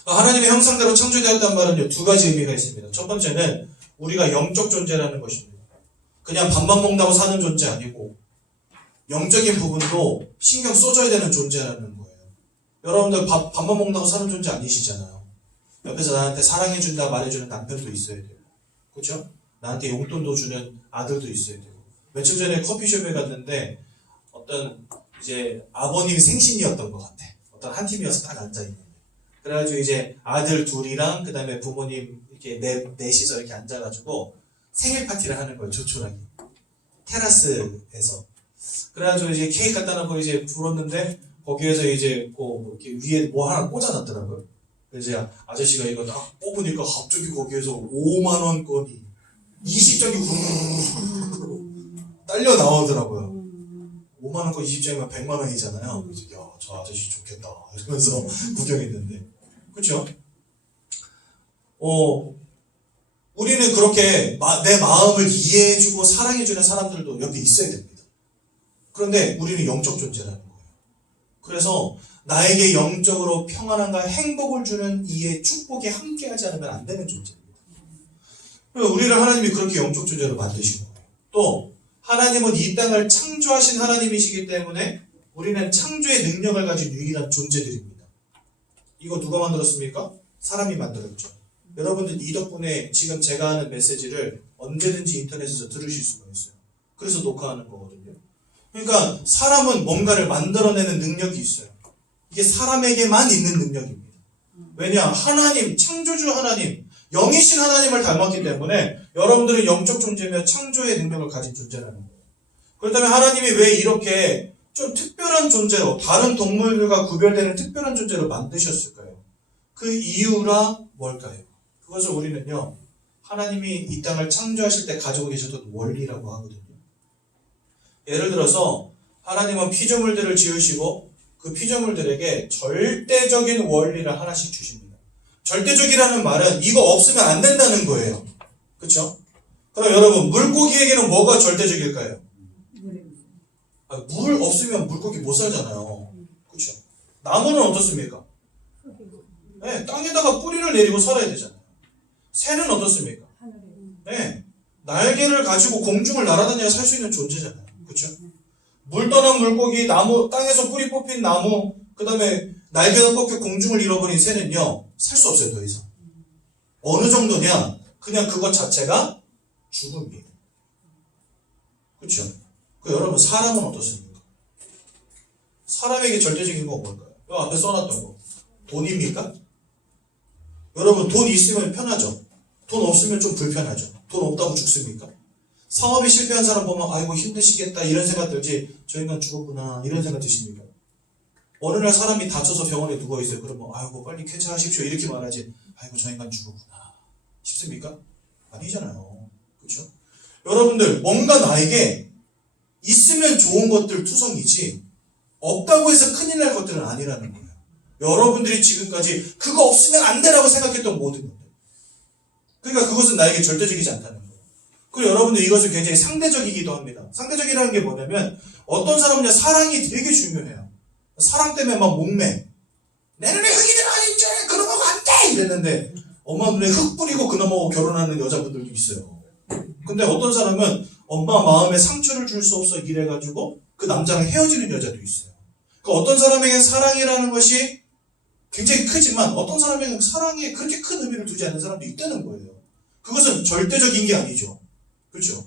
하나님의 형상대로 창조되었다는 말은요, 두 가지 의미가 있습니다. 첫 번째는 우리가 영적 존재라는 것입니다. 그냥 밥만 먹는다고 사는 존재 아니고 영적인 부분도 신경 써줘야 되는 존재라는 거예요. 여러분들 밥만 먹는다고 사는 존재 아니시잖아요. 옆에서 나한테 사랑해준다 말해주는 남편도 있어야 돼요. 그렇죠? 나한테 용돈도 주는 아들도 있어야 되고 며칠 전에 커피숍에 갔는데 어떤 이제 아버님 생신이었던 것 같아. 어떤 한 팀이어서 딱 앉아있는데. 그래가지고 이제 아들 둘이랑 그 다음에 부모님 이렇게 넷이서 이렇게 앉아가지고 생일 파티를 하는 거예요. 조촐하게. 테라스에서. 그래가지고 이제 케이크 갖다 놓고 이제 불었는데 거기에서 이제 뭐 이렇게 위에 뭐 하나 꽂아놨더라고요. 그래서 이제 아저씨가 이거 딱 뽑으니까 갑자기 거기에서 5만원권이 20장이 후루룩 딸려 나오더라고요. 5만원권 20장이면 100만원이잖아요. 그래서 야, 저 아저씨 좋겠다 이러면서 구경했는데, 그쵸? 우리는 그렇게 내 마음을 이해해주고 사랑해주는 사람들도 옆에 있어야 됩니다. 그런데 우리는 영적 존재라는 거예요. 그래서 나에게 영적으로 평안함과 행복을 주는 이의 축복에 함께하지 않으면 안 되는 존재입니다. 우리를 하나님이 그렇게 영적 존재로 만드신 거예요. 또 하나님은 이 땅을 창조하신 하나님이시기 때문에 우리는 창조의 능력을 가진 유일한 존재들입니다. 이거 누가 만들었습니까? 사람이 만들었죠. 여러분들 이 덕분에 지금 제가 하는 메시지를 언제든지 인터넷에서 들으실 수가 있어요. 그래서 녹화하는 거거든요. 그러니까 사람은 뭔가를 만들어내는 능력이 있어요. 이게 사람에게만 있는 능력입니다. 왜냐? 하나님, 창조주 하나님, 영이신 하나님을 닮았기 때문에 여러분들은 영적 존재며 창조의 능력을 가진 존재라는 거예요. 그렇다면 하나님이 왜 이렇게 좀 특별한 존재로, 다른 동물들과 구별되는 특별한 존재로 만드셨을까요? 그 이유가 뭘까요? 그것을 우리는요, 하나님이 이 땅을 창조하실 때 가지고 계셨던 원리라고 하거든요. 예를 들어서 하나님은 피조물들을 지으시고 그 피조물들에게 절대적인 원리를 하나씩 주십니다. 절대적이라는 말은 이거 없으면 안 된다는 거예요. 그렇죠? 그럼 여러분, 물고기에게는 뭐가 절대적일까요? 물 없으면 물고기 못 살잖아요. 그렇죠? 나무는 어떻습니까? 네, 땅에다가 뿌리를 내리고 살아야 되잖아요. 새는 어떻습니까? 네, 날개를 가지고 공중을 날아다녀야 살 수 있는 존재잖아요. 그렇죠? 물 떠난 물고기, 나무, 땅에서 뿌리 뽑힌 나무, 그 다음에 날개가 꺾여 공중을 잃어버린 새는요, 살 수 없어요, 더 이상. 어느 정도냐? 그냥 그것 자체가 죽음이에요. 그렇죠? 여러분, 사람은 어떻습니까? 사람에게 절대적인 건 뭘까요? 이 앞에 써놨던 거. 돈입니까? 여러분, 돈 있으면 편하죠? 돈 없으면 좀 불편하죠? 돈 없다고 죽습니까? 사업에 실패한 사람 보면 아이고 힘드시겠다 이런 생각 들지, 저 인간 죽었구나 이런 생각 드십니까? 어느 날 사람이 다쳐서 병원에 누워있어요. 그러면 아이고 빨리 쾌차하십시오 이렇게 말하지, 아이고 저 인간 죽었구나 싶습니까? 아니잖아요. 그렇죠? 여러분들, 뭔가 나에게 있으면 좋은 것들 투성이지 없다고 해서 큰일 날 것들은 아니라는 거예요. 여러분들이 지금까지 그거 없으면 안 되라고 생각했던 모든 것들, 그러니까 그것은 나에게 절대적이지 않다는 거예요. 그리고 여러분들, 이것은 굉장히 상대적이기도 합니다. 상대적이라는 게 뭐냐면, 어떤 사람은요, 사랑이 되게 중요해요. 사랑 때문에 막 목매. 내 눈에 흙이 들어가 있지, 그놈하고 안 돼! 이랬는데 엄마 눈에 흙 뿌리고 그놈하고 결혼하는 여자분들도 있어요. 근데 어떤 사람은 엄마 마음에 상처를 줄 수 없어 이래가지고 그 남자랑 헤어지는 여자도 있어요. 그러니까 어떤 사람에게 사랑이라는 것이 굉장히 크지만 어떤 사람에게 사랑에 그렇게 큰 의미를 두지 않는 사람도 있다는 거예요. 그것은 절대적인 게 아니죠. 그렇죠?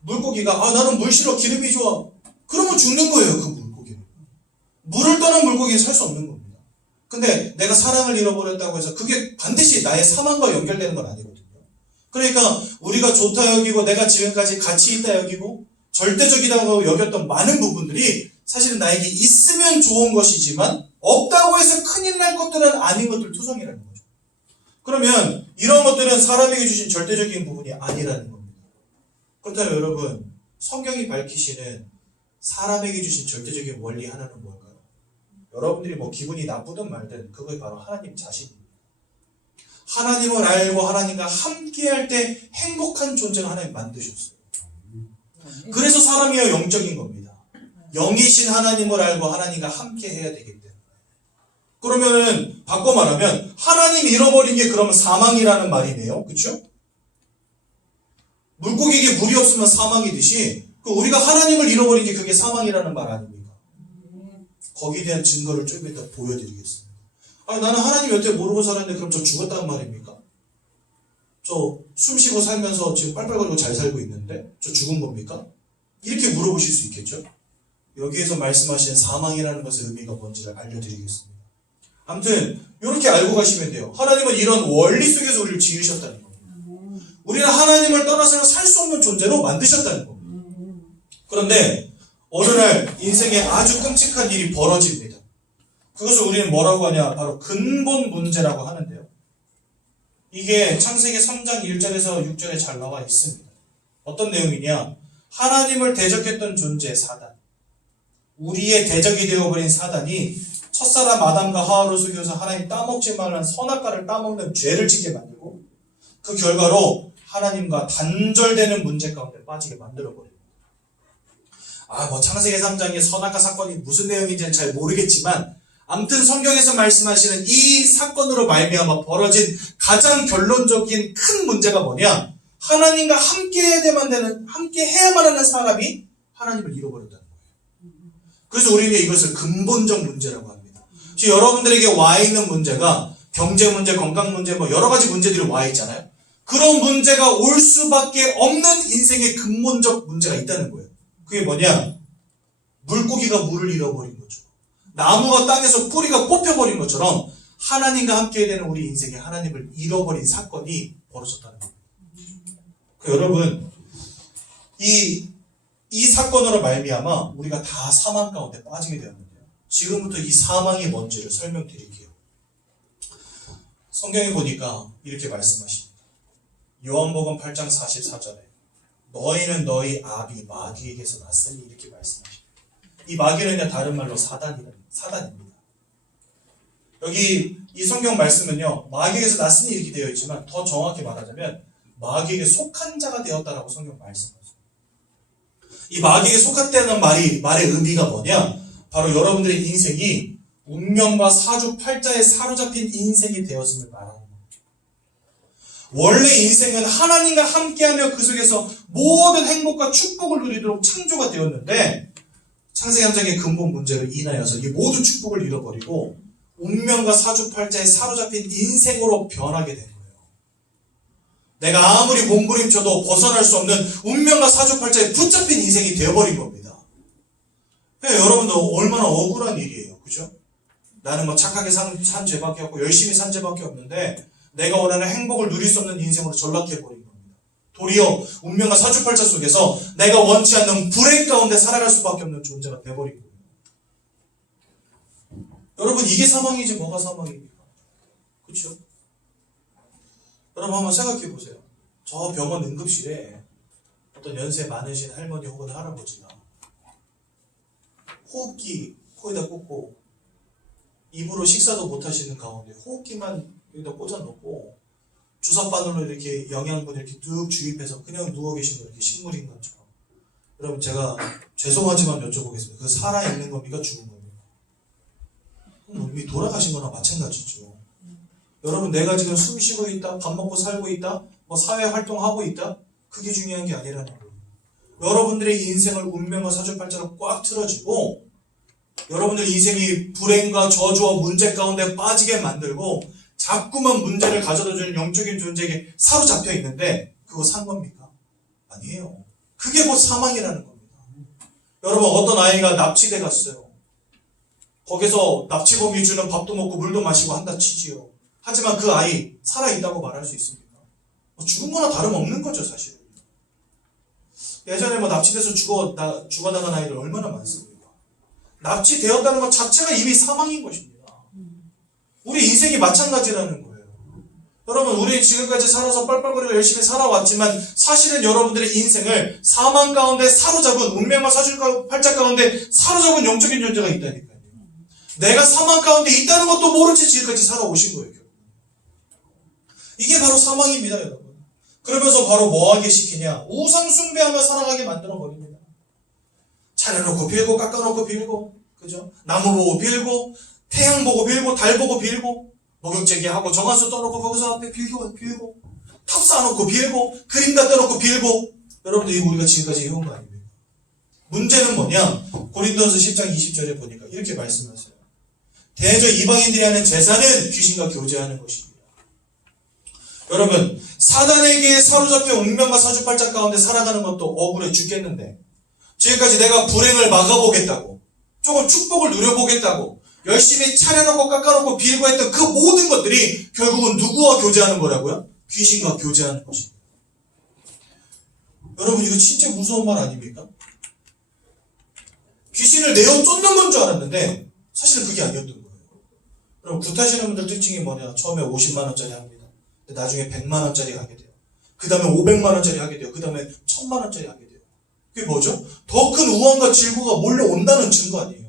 물고기가 나는 물 싫어, 기름이 좋아, 그러면 죽는 거예요. 그 물고기는. 물을 떠난 물고기는 살 수 없는 겁니다. 근데 내가 사랑을 잃어버렸다고 해서 그게 반드시 나의 사망과 연결되는 건 아니거든요. 그러니까 우리가 좋다 여기고 내가 지금까지 가치 있다 여기고 절대적이라고 여겼던 많은 부분들이 사실은 나에게 있으면 좋은 것이지만 없다고 해서 큰일 날 것들은 아닌 것들 투성이라는 거죠. 그러면 이런 것들은 사람에게 주신 절대적인 부분이 아니라는 겁니다. 그렇다면 여러분, 성경이 밝히시는 사람에게 주신 절대적인 원리 하나는 뭘까요? 여러분들이 뭐 기분이 나쁘든 말든 그게 바로 하나님 자신입니다. 하나님을 알고 하나님과 함께할 때 행복한 존재를 하나님 만드셨어요. 그래서 사람이요 영적인 겁니다. 영이신 하나님을 알고 하나님과 함께 해야 되기 때문에. 그러면은 바꿔 말하면 하나님 잃어버린 게 그러면 사망이라는 말이네요. 그렇죠? 물고기에게 물이 없으면 사망이듯이 우리가 하나님을 잃어버린 게 그게 사망이라는 말 아닙니까? 거기에 대한 증거를 좀 이따 보여드리겠습니다. 나는 하나님 여태 모르고 살았는데 그럼 저 죽었다는 말입니까? 저 숨 쉬고 살면서 지금 빨빨거리고 잘 살고 있는데 저 죽은 겁니까? 이렇게 물어보실 수 있겠죠? 여기에서 말씀하시는 사망이라는 것의 의미가 뭔지를 알려드리겠습니다. 아무튼 이렇게 알고 가시면 돼요. 하나님은 이런 원리 속에서 우리를 지으셨다는 겁니다. 우리는 하나님을 떠나서는 살 수 없는 존재로 만드셨다는 겁니다. 그런데 어느 날 인생에 아주 끔찍한 일이 벌어집니다. 그것을 우리는 뭐라고 하냐? 바로 근본 문제라고 하는데요. 이게 창세기 3장 1절에서 6절에 잘 나와 있습니다. 어떤 내용이냐? 하나님을 대적했던 존재 사단, 우리의 대적이 되어버린 사단이 첫사람 아담과 하와를 속여서 하나님 따먹지 말라는 선악과를 따먹는 죄를 짓게 만들고 그 결과로 하나님과 단절되는 문제 가운데 빠지게 만들어버립니다. 창세기 3장의 선악과 사건이 무슨 내용인지는 잘 모르겠지만 아무튼 성경에서 말씀하시는 이 사건으로 말미암아 벌어진 가장 결론적인 큰 문제가 뭐냐? 하나님과 함께 해야만 하는 사람이 하나님을 잃어버렸다는 거예요. 그래서 우리는 이것을 근본적 문제라고 합니다. 지금 여러분들에게 와 있는 문제가 경제 문제, 건강 문제, 여러 가지 문제들이 와 있잖아요. 그런 문제가 올 수밖에 없는 인생의 근본적 문제가 있다는 거예요. 그게 뭐냐? 물고기가 물을 잃어버린 거죠. 나무가 땅에서 뿌리가 뽑혀버린 것처럼 하나님과 함께 되는 우리 인생에 하나님을 잃어버린 사건이 벌어졌다는 겁니다. 여러분, 이 사건으로 말미암아 우리가 다 사망 가운데 빠지게 되었는데요. 지금부터 이 사망이 뭔지를 설명드릴게요. 성경에 보니까 이렇게 말씀하십니다. 요한복음 8장 44절에 너희는 너희 아비 마귀에게서 났으니 이렇게 말씀하십니다. 이 마귀는요 다른 말로 사단입니다. 여기 이 성경 말씀은요 마귀에게서 났으니 이렇게 되어 있지만 더 정확히 말하자면 마귀에게 속한 자가 되었다라고 성경 말씀하죠. 이 마귀에게 속았다는 말의 의미가 뭐냐? 바로 여러분들의 인생이 운명과 사주팔자에 사로잡힌 인생이 되었음을 말하는 겁니다. 원래 인생은 하나님과 함께하며 그 속에서 모든 행복과 축복을 누리도록 창조가 되었는데 창세기 3장의 근본 문제로 인하여서 이 모든 축복을 잃어버리고 운명과 사주팔자에 사로잡힌 인생으로 변하게 된 거예요. 내가 아무리 몸부림쳐도 벗어날 수 없는 운명과 사주팔자에 붙잡힌 인생이 되어버린 겁니다. 여러분들 얼마나 억울한 일이에요. 그죠? 나는 착하게 산 죄밖에 없고 열심히 산 죄밖에 없는데 내가 원하는 행복을 누릴 수 없는 인생으로 전락해버린 겁니다. 도리어 운명과 사주팔자 속에서 내가 원치 않는 불행 가운데 살아갈 수밖에 없는 존재가 되어버린 거예요. 여러분 이게 사망이지 뭐가 사망입니까? 그렇죠? 여러분 한번 생각해 보세요. 저 병원 응급실에 어떤 연세 많으신 할머니 혹은 할아버지가 호흡기 코에다 꽂고 입으로 식사도 못 하시는 가운데 호흡기만 여기다 꽂아 놓고 주사바늘로 이렇게 영양분 이렇게 뚝 주입해서 그냥 누워 계신 거 이렇게 식물인간처럼. 여러분 제가 죄송하지만 여쭤보겠습니다. 그 살아있는 겁니까? 죽은 겁니까? 이미 돌아가신 거나 마찬가지죠. 여러분 내가 지금 숨 쉬고 있다, 밥 먹고 살고 있다, 사회 활동하고 있다, 그게 중요한 게 아니라는 거예요. 여러분들의 인생을 운명과 사주팔자로 꽉 틀어지고 여러분들 인생이 불행과 저주와 문제 가운데 빠지게 만들고 자꾸만 문제를 가져다주는 영적인 존재에게 사로잡혀 있는데 그거 산 겁니까? 아니에요. 그게 곧 사망이라는 겁니다. 여러분 어떤 아이가 납치돼 갔어요. 거기서 납치범이 주는 밥도 먹고 물도 마시고 한다 치지요. 하지만 그 아이 살아있다고 말할 수 있습니까? 죽은 거나 다름없는 거죠 사실은. 예전에 납치돼서 죽어나간 아이들 얼마나 많습니까? 납치되었다는 것 자체가 이미 사망인 것입니다. 우리 인생이 마찬가지라는 거예요. 여러분 우리 지금까지 살아서 뻘뻘거리고 열심히 살아왔지만 사실은 여러분들의 인생을 사망 가운데 사로잡은 운명과 사주팔자 가운데 사로잡은 영적인 존재가 있다니까요. 내가 사망 가운데 있다는 것도 모른 채 지금까지 살아오신 거예요. 이게 바로 사망입니다, 여러분. 그러면서 바로 뭐하게 시키냐? 우상 숭배하며 살아가게 만들어 버립니다. 차려놓고 빌고 깎아놓고 빌고, 그죠? 나무 보고 빌고, 태양 보고 빌고, 달 보고 빌고, 목욕제기 하고 정한수 떠놓고 거기서 앞에 빌고, 탑 쌓아놓고 빌고, 그림 갖다 놓고 빌고. 여러분들 이거 우리가 지금까지 해온 거 아닙니까? 문제는 뭐냐? 고린도전서 10장 20절에 보니까 이렇게 말씀하세요. 대저 이방인들이 하는 제사는 귀신과 교제하는 것입니다. 여러분, 사단에게 사로잡혀 운명과 사주팔자 가운데 살아가는 것도 억울해 죽겠는데, 지금까지 내가 불행을 막아보겠다고, 조금 축복을 누려보겠다고, 열심히 차려놓고 깎아놓고 빌고 했던 그 모든 것들이 결국은 누구와 교제하는 거라고요? 귀신과 교제하는 것입니다. 여러분, 이거 진짜 무서운 말 아닙니까? 귀신을 내어 쫓는 건 줄 알았는데 사실은 그게 아니었던 거예요. 여러분, 굿하시는 분들 특징이 뭐냐? 처음에 50만원짜리 합니다. 근데 나중에 100만원짜리 하게 돼요. 그 다음에 500만원짜리 하게 돼요. 그 다음에 1000만원짜리 하게 돼요. 그게 뭐죠? 더 큰 우환과 질고가 몰려온다는 증거 아니에요.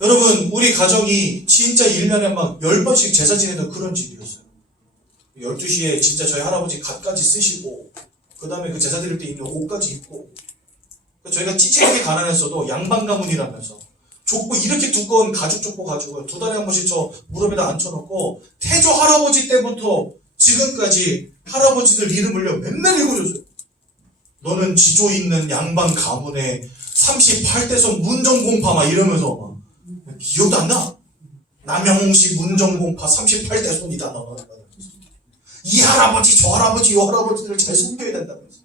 여러분, 우리 가정이 진짜 1년에 막 10번씩 제사 지내던 그런 집이었어요. 12시에 진짜 저희 할아버지 갓까지 쓰시고, 그 다음에 그 제사 드릴 때 입는 옷까지 입고, 저희가 찌질하게 가난했어도 양반 가문이라면서 족보 이렇게 두꺼운 가죽 족보 가지고 2달에 한 번씩 저 무릎에다 앉혀놓고 태조 할아버지 때부터 지금까지 할아버지들 이름을요 맨날 읽어줬어요. 너는 지조 있는 양반 가문의 38대손 문정공파 막 이러면서 막 기억도 안 나. 남영웅씨 문정공파 38대손이다. 이 할아버지 저 할아버지 이 할아버지들을 잘 섬겨야 된다면서.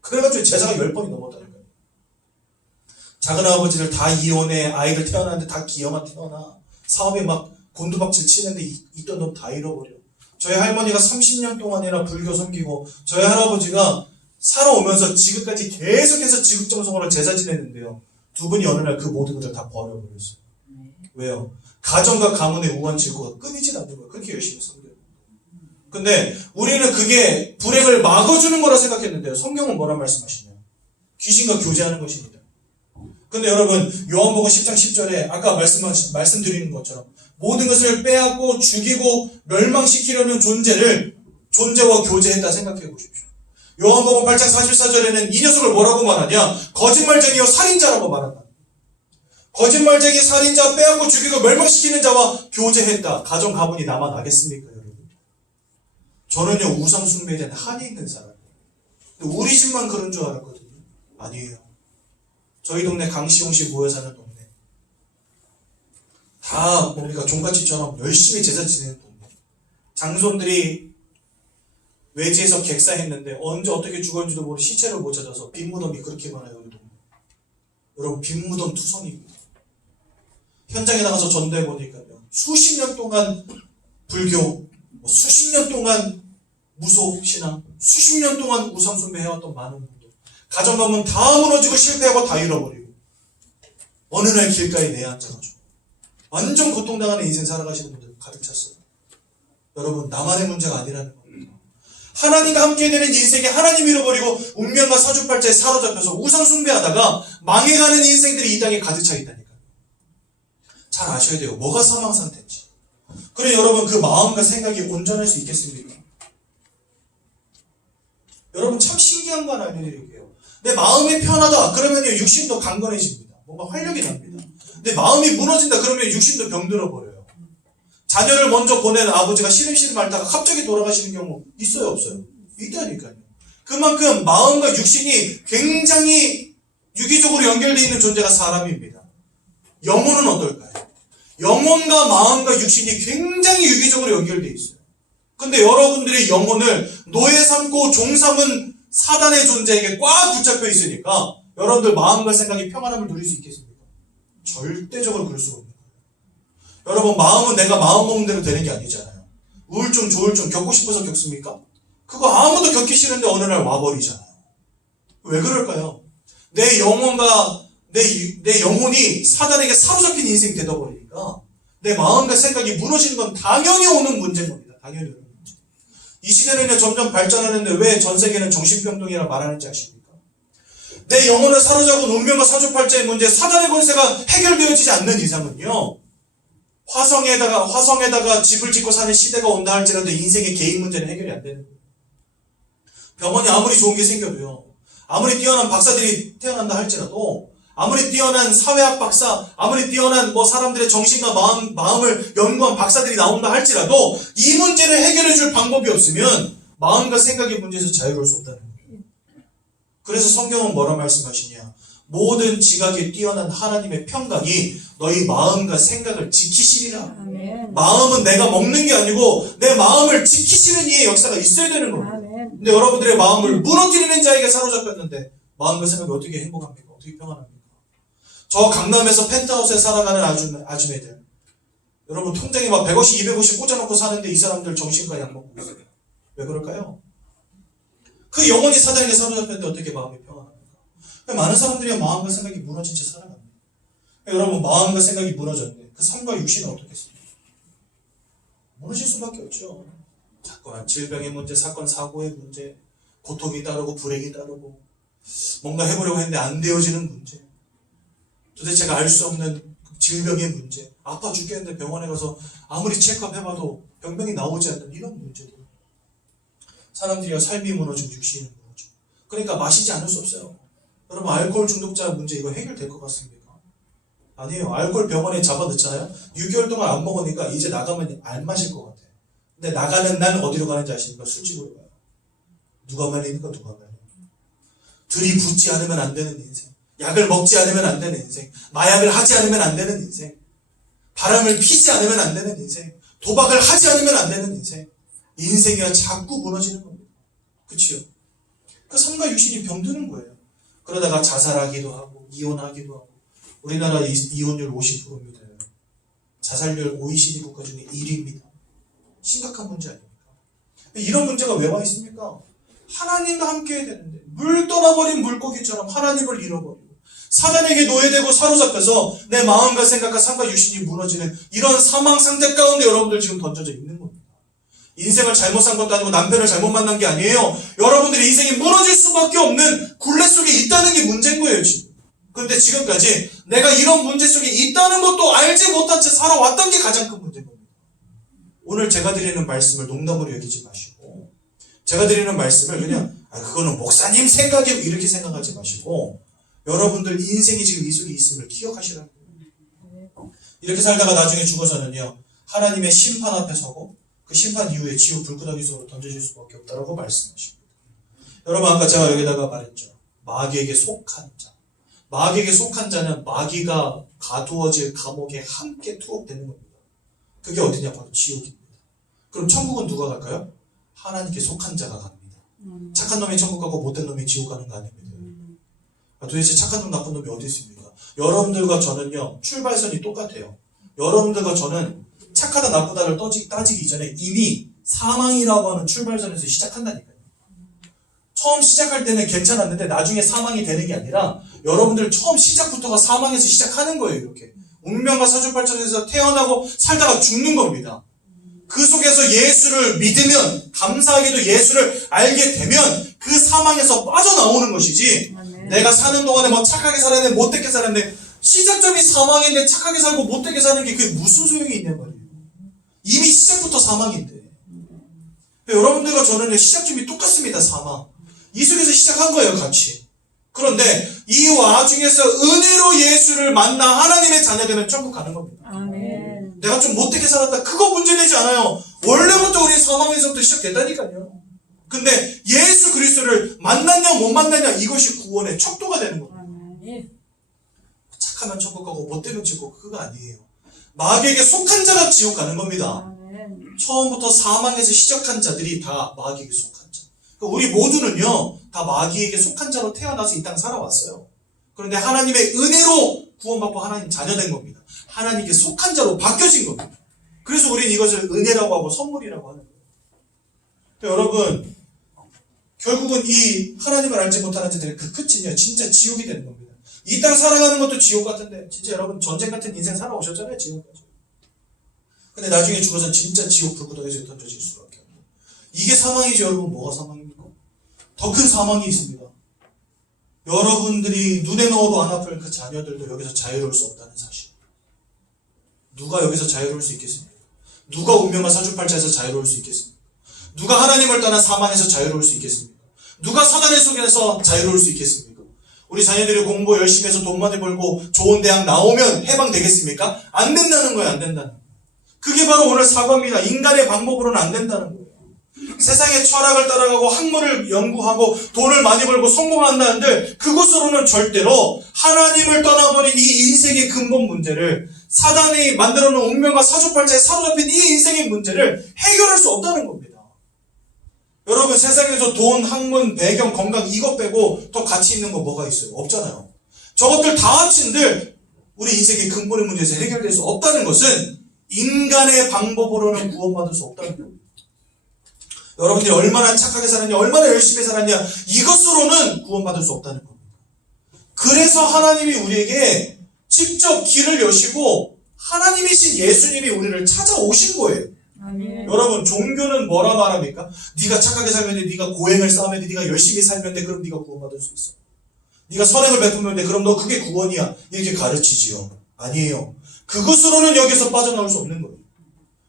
그래가지고 제사가 10번이 넘었다니까요. 작은아버지들 다 이혼해, 아이들 태어났는데 다 기형아 태어나, 사업에 막 곤두박질 치는데 있던 돈 다 잃어버려. 저희 할머니가 30년 동안이나 불교 섬기고 저희 할아버지가 살아오면서 지금까지 계속해서 지극정성으로 제사 지냈는데요, 두 분이 어느 날 그 모든 것을 다 버려버렸어요. 왜요? 가정과 가문의 우환 질고가 끊이질 않는 거예요. 그렇게 열심히 섬겨요. 근데 우리는 그게 불행을 막아주는 거라 생각했는데요, 성경은 뭐라 말씀하시냐요? 귀신과 교제하는 것입니다. 근데 여러분, 요한복음 10장 10절에 아까 말씀드리는 것처럼 모든 것을 빼앗고 죽이고 멸망시키려는 존재와 교제했다 생각해 보십시오. 요한복음 8장 44절에는 이 녀석을 뭐라고 말하냐? 거짓말쟁이요 살인자라고 말한다. 거짓말쟁이, 살인자, 빼앗고 죽이고 멸망시키는 자와 교제했다. 가정 가문이 남아나겠습니까, 여러분? 저는요, 우상 숭배에 대한 한이 있는 사람이에요. 우리 집만 그런 줄 알았거든요. 아니에요. 저희 동네 강시용씨 모여 사는 동네. 다 뭡니까? 종갓집처럼 열심히 제사 지내는 동네. 장손들이 외지에서 객사했는데 언제 어떻게 죽었는지도 모르고 시체를 못 찾아서 빈무덤이 그렇게 많아요, 우리 동네. 여러분, 빈무덤 투성입니다. 현장에 나가서 전도해보니까요, 수십 년 동안 불교, 수십 년 동안 무속신앙, 수십 년 동안 우상숭배 해왔던 많은 분들, 가정 가문 다 무너지고 실패하고 다 잃어버리고 어느 날 길가에 내앉아가지고 완전 고통당하는 인생 살아가시는 분들 가득 찼어요. 여러분, 나만의 문제가 아니라는 겁니다. 하나님과 함께 되는 인생에 하나님 잃어버리고 운명과 사주팔자에 사로잡혀서 우상숭배하다가 망해가는 인생들이 이 땅에 가득 차 있다니까요. 잘 아셔야 돼요. 뭐가 사망 상태인지. 그래, 여러분, 그 마음과 생각이 온전할 수 있겠습니까? 여러분, 참 신기한 거 하나 알려드릴게요. 내 마음이 편하다 그러면요, 육신도 강건해집니다. 뭔가 활력이 납니다. 내 마음이 무너진다 그러면 육신도 병들어 버려요. 자녀를 먼저 보낸 아버지가 시름시름 앓다가 갑자기 돌아가시는 경우 있어요, 없어요? 있다니까요. 그만큼 마음과 육신이 굉장히 유기적으로 연결되어 있는 존재가 사람입니다. 영혼은 어떨까요? 영혼과 마음과 육신이 굉장히 유기적으로 연결되어 있어요. 근데 여러분들의 영혼을 노예 삼고 종 삼은 사단의 존재에게 꽉 붙잡혀 있으니까 여러분들 마음과 생각이 평안함을 누릴 수 있겠습니까? 절대적으로 그럴 수가 없는 거예요. 여러분, 마음은 내가 마음 먹는 대로 되는 게 아니잖아요. 우울증, 조울증 겪고 싶어서 겪습니까? 그거 아무도 겪기 싫은데 어느 날 와버리잖아요. 왜 그럴까요? 내 영혼과 내 영혼이 사단에게 사로잡힌 인생이 되어버리니까 내 마음과 생각이 무너지는 건 당연히 오는 문제인 겁니다. 당연히 오는 문제. 이 시대는 점점 발전하는데 왜 전 세계는 정신병동이라 말하는지 아십니까? 내 영혼을 사로잡은 운명과 사주팔자의 문제, 사단의 권세가 해결되어지지 않는 이상은요, 화성에다가 집을 짓고 사는 시대가 온다 할지라도 인생의 개인 문제는 해결이 안 되는 거예요. 병원이 아무리 좋은 게 생겨도요, 아무리 뛰어난 박사들이 태어난다 할지라도, 아무리 뛰어난 사회학 박사, 아무리 뛰어난 사람들의 정신과 마음을 연구한 박사들이 나온다 할지라도 이 문제를 해결해 줄 방법이 없으면 마음과 생각의 문제에서 자유로울 수 없다는 거예요. 그래서 성경은 뭐라 말씀하시냐? 모든 지각이 뛰어난 하나님의 평강이 너희 마음과 생각을 지키시리라. 아멘. 마음은 내가 먹는 게 아니고 내 마음을 지키시는 이의 역사가 있어야 되는 겁니다. 아멘. 근데 여러분들의 마음을 무너뜨리는 자에게 사로잡혔는데 마음과 생각이 어떻게 행복합니까? 어떻게 평안합니까? 저 강남에서 펜트하우스에 살아가는 아줌매들, 여러분 통장에 막 100억씩 200억씩 꽂아놓고 사는데 이 사람들 정신과 약 먹고 있어요. 왜 그럴까요? 그 영혼이 사단에게 사로잡혔는데 어떻게 마음이 평안합니까? 많은 사람들이 마음과 생각이 무너진 채 살아갑니다. 여러분 마음과 생각이 무너졌는데 그 삶과 육신은 어떻겠습니까? 무너질 수밖에 없죠. 자꾸만 질병의 문제, 사건 사고의 문제, 고통이 따르고 불행이 따르고 뭔가 해보려고 했는데 안 되어지는 문제, 도대체가 알 수 없는 질병의 문제, 아파 죽겠는데 병원에 가서 아무리 체크업 해봐도 병명이 나오지 않는 이런 문제들. 사람들이 삶이 무너지고 육신이 무너지고 그러니까 마시지 않을 수 없어요. 여러분 알코올 중독자 문제 이거 해결될 것 같습니까? 아니에요. 알코올 병원에 잡아넣잖아요. 6개월 동안 안 먹으니까 이제 나가면 안 마실 것 같아. 근데 나가는 날 어디로 가는지 아십니까? 술집으로 가요. 누가 말리니까 누가 말려. 들이붓지 않으면 안 되는 인생, 약을 먹지 않으면 안 되는 인생, 마약을 하지 않으면 안 되는 인생, 바람을 피지 않으면 안 되는 인생, 도박을 하지 않으면 안 되는 인생. 인생이 자꾸 무너지는 겁니다. 그치요? 그 삶과 육신이 병드는 거예요. 그러다가 자살하기도 하고 이혼하기도 하고. 우리나라 이혼율 50%입니다. 자살률 OECD 국가 중에 1위입니다. 심각한 문제 아닙니까? 이런 문제가 왜 와 있습니까? 하나님과 함께 해야 되는데 물 떠나버린 물고기처럼 하나님을 잃어버리고 사단에게 노예되고 사로잡혀서 내 마음과 생각과 삶과 육신이 무너지는 이런 사망 상태 가운데 여러분들 지금 던져져 있는 겁니다. 인생을 잘못 산 것도 아니고 남편을 잘못 만난 게 아니에요. 여러분들의 인생이 무너질 수밖에 없는 굴레 속에 있다는 게 문제인 거예요 지금. 그런데 지금까지 내가 이런 문제 속에 있다는 것도 알지 못한 채 살아왔던 게 가장 큰 문제인 겁니다. 오늘 제가 드리는 말씀을 농담으로 여기지 마시고, 제가 드리는 말씀을 그냥 그거는 목사님 생각이고 이렇게 생각하지 마시고, 여러분들 인생이 지금 이 속에 있음을 기억하시라는 거예요. 이렇게 살다가 나중에 죽어서는요 하나님의 심판 앞에 서고 그 심판 이후에 지옥 불구덩이 속으로 던져질 수밖에 없다라고 말씀하십니다. 여러분 아까 제가 여기다가 말했죠. 마귀에게 속한 자. 마귀에게 속한 자는 마귀가 가두어질 감옥에 함께 투옥되는 겁니다. 그게 어디냐? 바로 지옥입니다. 그럼 천국은 누가 갈까요? 하나님께 속한 자가 갑니다. 착한 놈이 천국 가고 못된 놈이 지옥 가는 거 아닙니다. 도대체 착한 놈 나쁜 놈이 어디 있습니까? 여러분들과 저는요 출발선이 똑같아요. 여러분들과 저는 착하다 나쁘다를 따지기 이전에 이미 사망이라고 하는 출발선에서 시작한다니까요. 처음 시작할 때는 괜찮았는데 나중에 사망이 되는 게 아니라 여러분들 처음 시작부터가 사망에서 시작하는 거예요. 이렇게 운명과 사주팔자에서 태어나고 살다가 죽는 겁니다. 그 속에서 예수를 믿으면, 감사하게도 예수를 알게 되면 그 사망에서 빠져나오는 것이지, 내가 사는 동안에 뭐 착하게 살았는데 못되게 살았는데 시작점이 사망인데 착하게 살고 못되게 사는 게 그게 무슨 소용이 있냔 말이에요. 이미 시작부터 사망인데. 여러분들과 저는 시작점이 똑같습니다. 사망. 이 속에서 시작한 거예요. 같이. 그런데 이 와중에서 은혜로 예수를 만나 하나님의 자녀되면 천국 가는 겁니다. 아멘. 내가 좀 못되게 살았다. 그거 문제되지 않아요. 원래부터 우리 사망에서부터 시작됐다니까요. 근데 예수 그리스도를 만났냐 못 만났냐 이것이 구원의 척도가 되는 겁니다. 아멘. 착하면 천국 가고 못되면 지옥, 그거 아니에요. 마귀에게 속한 자가 지옥 가는 겁니다. 아멘. 처음부터 사망에서 시작한 자들이 다 마귀에게 속한 자. 그러니까 우리 모두는요 다 마귀에게 속한 자로 태어나서 이 땅 살아왔어요. 그런데 하나님의 은혜로 구원받고 하나님 자녀된 겁니다. 하나님께 속한 자로 바뀌어진 겁니다. 그래서 우리는 이것을 은혜라고 하고 선물이라고 하는 거예요. 여러분 결국은 이 하나님을 알지 못하는 자들의 그 끝은요 진짜 지옥이 되는 겁니다. 이 땅 살아가는 것도 지옥 같은데 진짜 여러분 전쟁 같은 인생 살아오셨잖아요. 지금까지. 근데 나중에 죽어서 진짜 지옥 불구덩이에 던져질 수밖에 없는. 이게 사망이죠. 여러분 뭐가 사망입니까? 더 큰 사망이 있습니다. 여러분들이 눈에 넣어도 안 아플 그 자녀들도 여기서 자유로울 수 없다는 사실. 누가 여기서 자유로울 수 있겠습니까? 누가 운명과 사주팔자에서 자유로울 수 있겠습니까? 누가 하나님을 떠난 사망에서 자유로울 수 있겠습니까? 누가 사단의 속에서 자유로울 수 있겠습니까? 우리 자녀들이 공부 열심히 해서 돈 많이 벌고 좋은 대학 나오면 해방되겠습니까? 안 된다는 거예요. 안 된다는 거예요. 그게 바로 오늘 사과입니다. 인간의 방법으로는 안 된다는 거예요. 세상의 철학을 따라가고 학문을 연구하고 돈을 많이 벌고 성공한다는데 그것으로는 절대로 하나님을 떠나버린 이 인생의 근본 문제를, 사단이 만들어 놓은 운명과 사주팔자에 사로잡힌 이 인생의 문제를 해결할 수 없다는 겁니다. 여러분, 세상에서 돈, 학문, 배경, 건강 이것 빼고 더 가치 있는 거 뭐가 있어요? 없잖아요. 저것들 다 합친들 우리 인생의 근본의 문제에서 해결될 수 없다는 것은 인간의 방법으로는 구원받을 수 없다는 겁니다. 여러분들이 얼마나 착하게 살았냐, 얼마나 열심히 살았냐, 이것으로는 구원받을 수 없다는 겁니다. 그래서 하나님이 우리에게 직접 길을 여시고 하나님이신 예수님이 우리를 찾아오신 거예요. 아멘. 여러분, 종교는 뭐라 말합니까? 네가 착하게 살면 돼, 네가 고행을 쌓으면 돼, 네가 열심히 살면 돼, 그럼 네가 구원받을 수 있어. 네가 선행을 베푸면 돼, 그럼 너 그게 구원이야, 이렇게 가르치지요. 아니에요. 그것으로는 여기서 빠져나올 수 없는 거예요.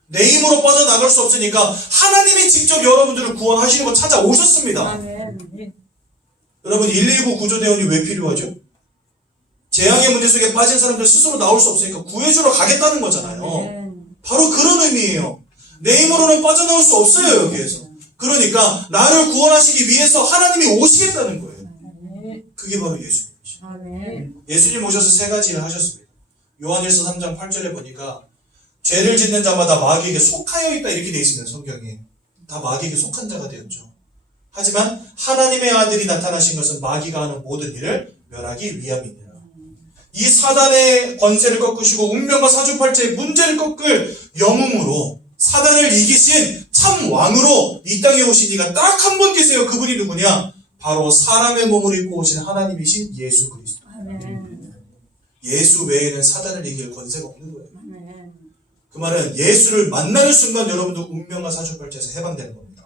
내 힘으로 빠져나갈 수 없으니까 하나님이 직접 여러분들을 구원하시려고 찾아오셨습니다. 아멘. 여러분, 119 구조대원이 왜 필요하죠? 재앙의 문제 속에 빠진 사람들 스스로 나올 수 없으니까 구해주러 가겠다는 거잖아요. 아멘. 바로 그런 의미예요. 내 힘으로는 빠져나올 수 없어요, 여기에서. 그러니까 나를 구원하시기 위해서 하나님이 오시겠다는 거예요. 그게 바로 예수님이죠. 아멘. 예수님 오셔서 세 가지 일을 하셨습니다. 요한일서 3장 8절에 보니까 죄를 짓는 자마다 마귀에게 속하여 있다 이렇게 되어 있습니다. 성경에. 다 마귀에게 속한 자가 되었죠. 하지만 하나님의 아들이 나타나신 것은 마귀가 하는 모든 일을 멸하기 위함이니라. 이 사단의 권세를 꺾으시고 운명과 사주팔자의 문제를 꺾을 영웅으로 사단을 이기신 참 왕으로 이 땅에 오신 이가 딱 한 분 계세요. 그분이 누구냐? 바로 사람의 몸을 입고 오신 하나님이신 예수 그리스도. 아멘. 예수 외에는 사단을 이길 권세가 없는 거예요. 아멘. 그 말은 예수를 만나는 순간 여러분도 운명과 사주팔자에서 해방되는 겁니다.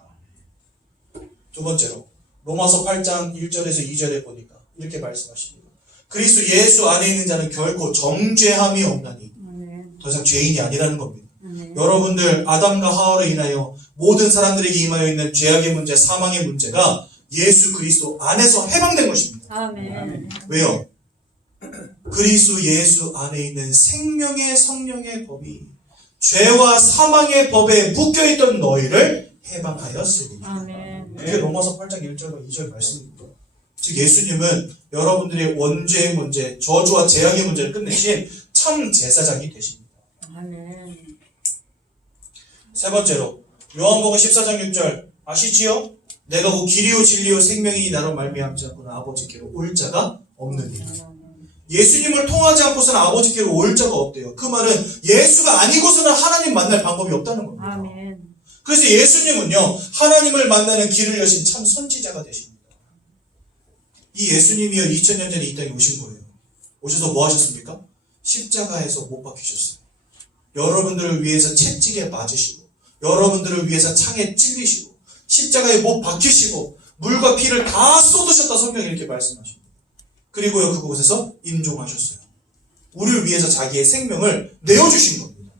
두 번째로 로마서 8장 1절에서 2절에 보니까 이렇게 말씀하십니다. 그리스도 예수 안에 있는 자는 결코 정죄함이 없나니, 아멘. 더 이상 죄인이 아니라는 겁니다. 아멘. 여러분들 아담과 하와로 인하여 모든 사람들에게 임하여 있는 죄악의 문제, 사망의 문제가 예수 그리스도 안에서 해방된 것입니다. 아멘. 왜요? 그리스도 예수 안에 있는 생명의 성령의 법이 죄와 사망의 법에 묶여있던 너희를 해방하였으니. 아멘. 이게 로마서 8장 1절과 2절 말씀입니다. 즉 예수님은 여러분들의 원죄의 문제, 저주와 재앙의 문제를 끝내신 참 제사장이 되십니다. 아멘. 세 번째로 요한복음 14장 6절 아시지요? 내가 그 길이요 진리요 생명이 나로 말미암지 않고는 아버지께로 올 자가 없느니라. 예수님을 통하지 않고서는 아버지께로 올 자가 없대요. 그 말은 예수가 아니고서는 하나님 만날 방법이 없다는 겁니다. 아멘. 그래서 예수님은요, 하나님을 만나는 길을 여신 참 선지자가 되십니다. 이 예수님이요, 2000년 전에 이 땅에 오신 거예요. 오셔서 뭐 하셨습니까? 십자가에서 못 박히셨어요. 여러분들을 위해서 채찍에 맞으시고, 여러분들을 위해서 창에 찔리시고, 십자가에 못 박히시고, 물과 피를 다 쏟으셨다 성경이 이렇게 말씀하십니다. 그리고요, 그곳에서 임종하셨어요. 우리를 위해서 자기의 생명을 내어주신 겁니다.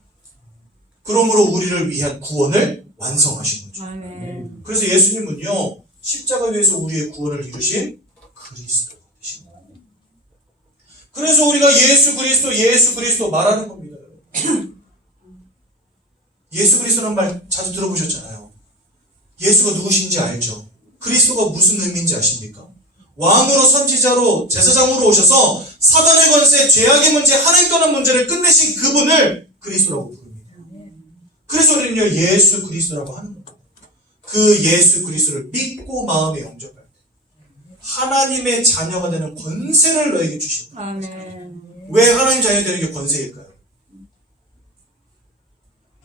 그러므로 우리를 위한 구원을 완성하신 거죠. 아멘. 그래서 예수님은요, 십자가 위에서 우리의 구원을 이루신 그리스도이신 거예요. 그래서 우리가 예수 그리스도 말하는 겁니다. 예수 그리스도라는 말 자주 들어보셨잖아요. 예수가 누구신지 알죠? 그리스도가 무슨 의미인지 아십니까? 왕으로, 선지자로, 제사장으로 오셔서 사단의 권세, 죄악의 문제, 하나님 떠난 문제를 끝내신 그분을 그리스도라고 부릅니다. 그래서 우리는요, 예수 그리스도라고 하는 겁니다. 그 예수 그리스도를 믿고 마음에 영접할 때 하나님의 자녀가 되는 권세를 너에게 주신다. 아멘. 왜 하나님 자녀가 되는 게 권세일까요?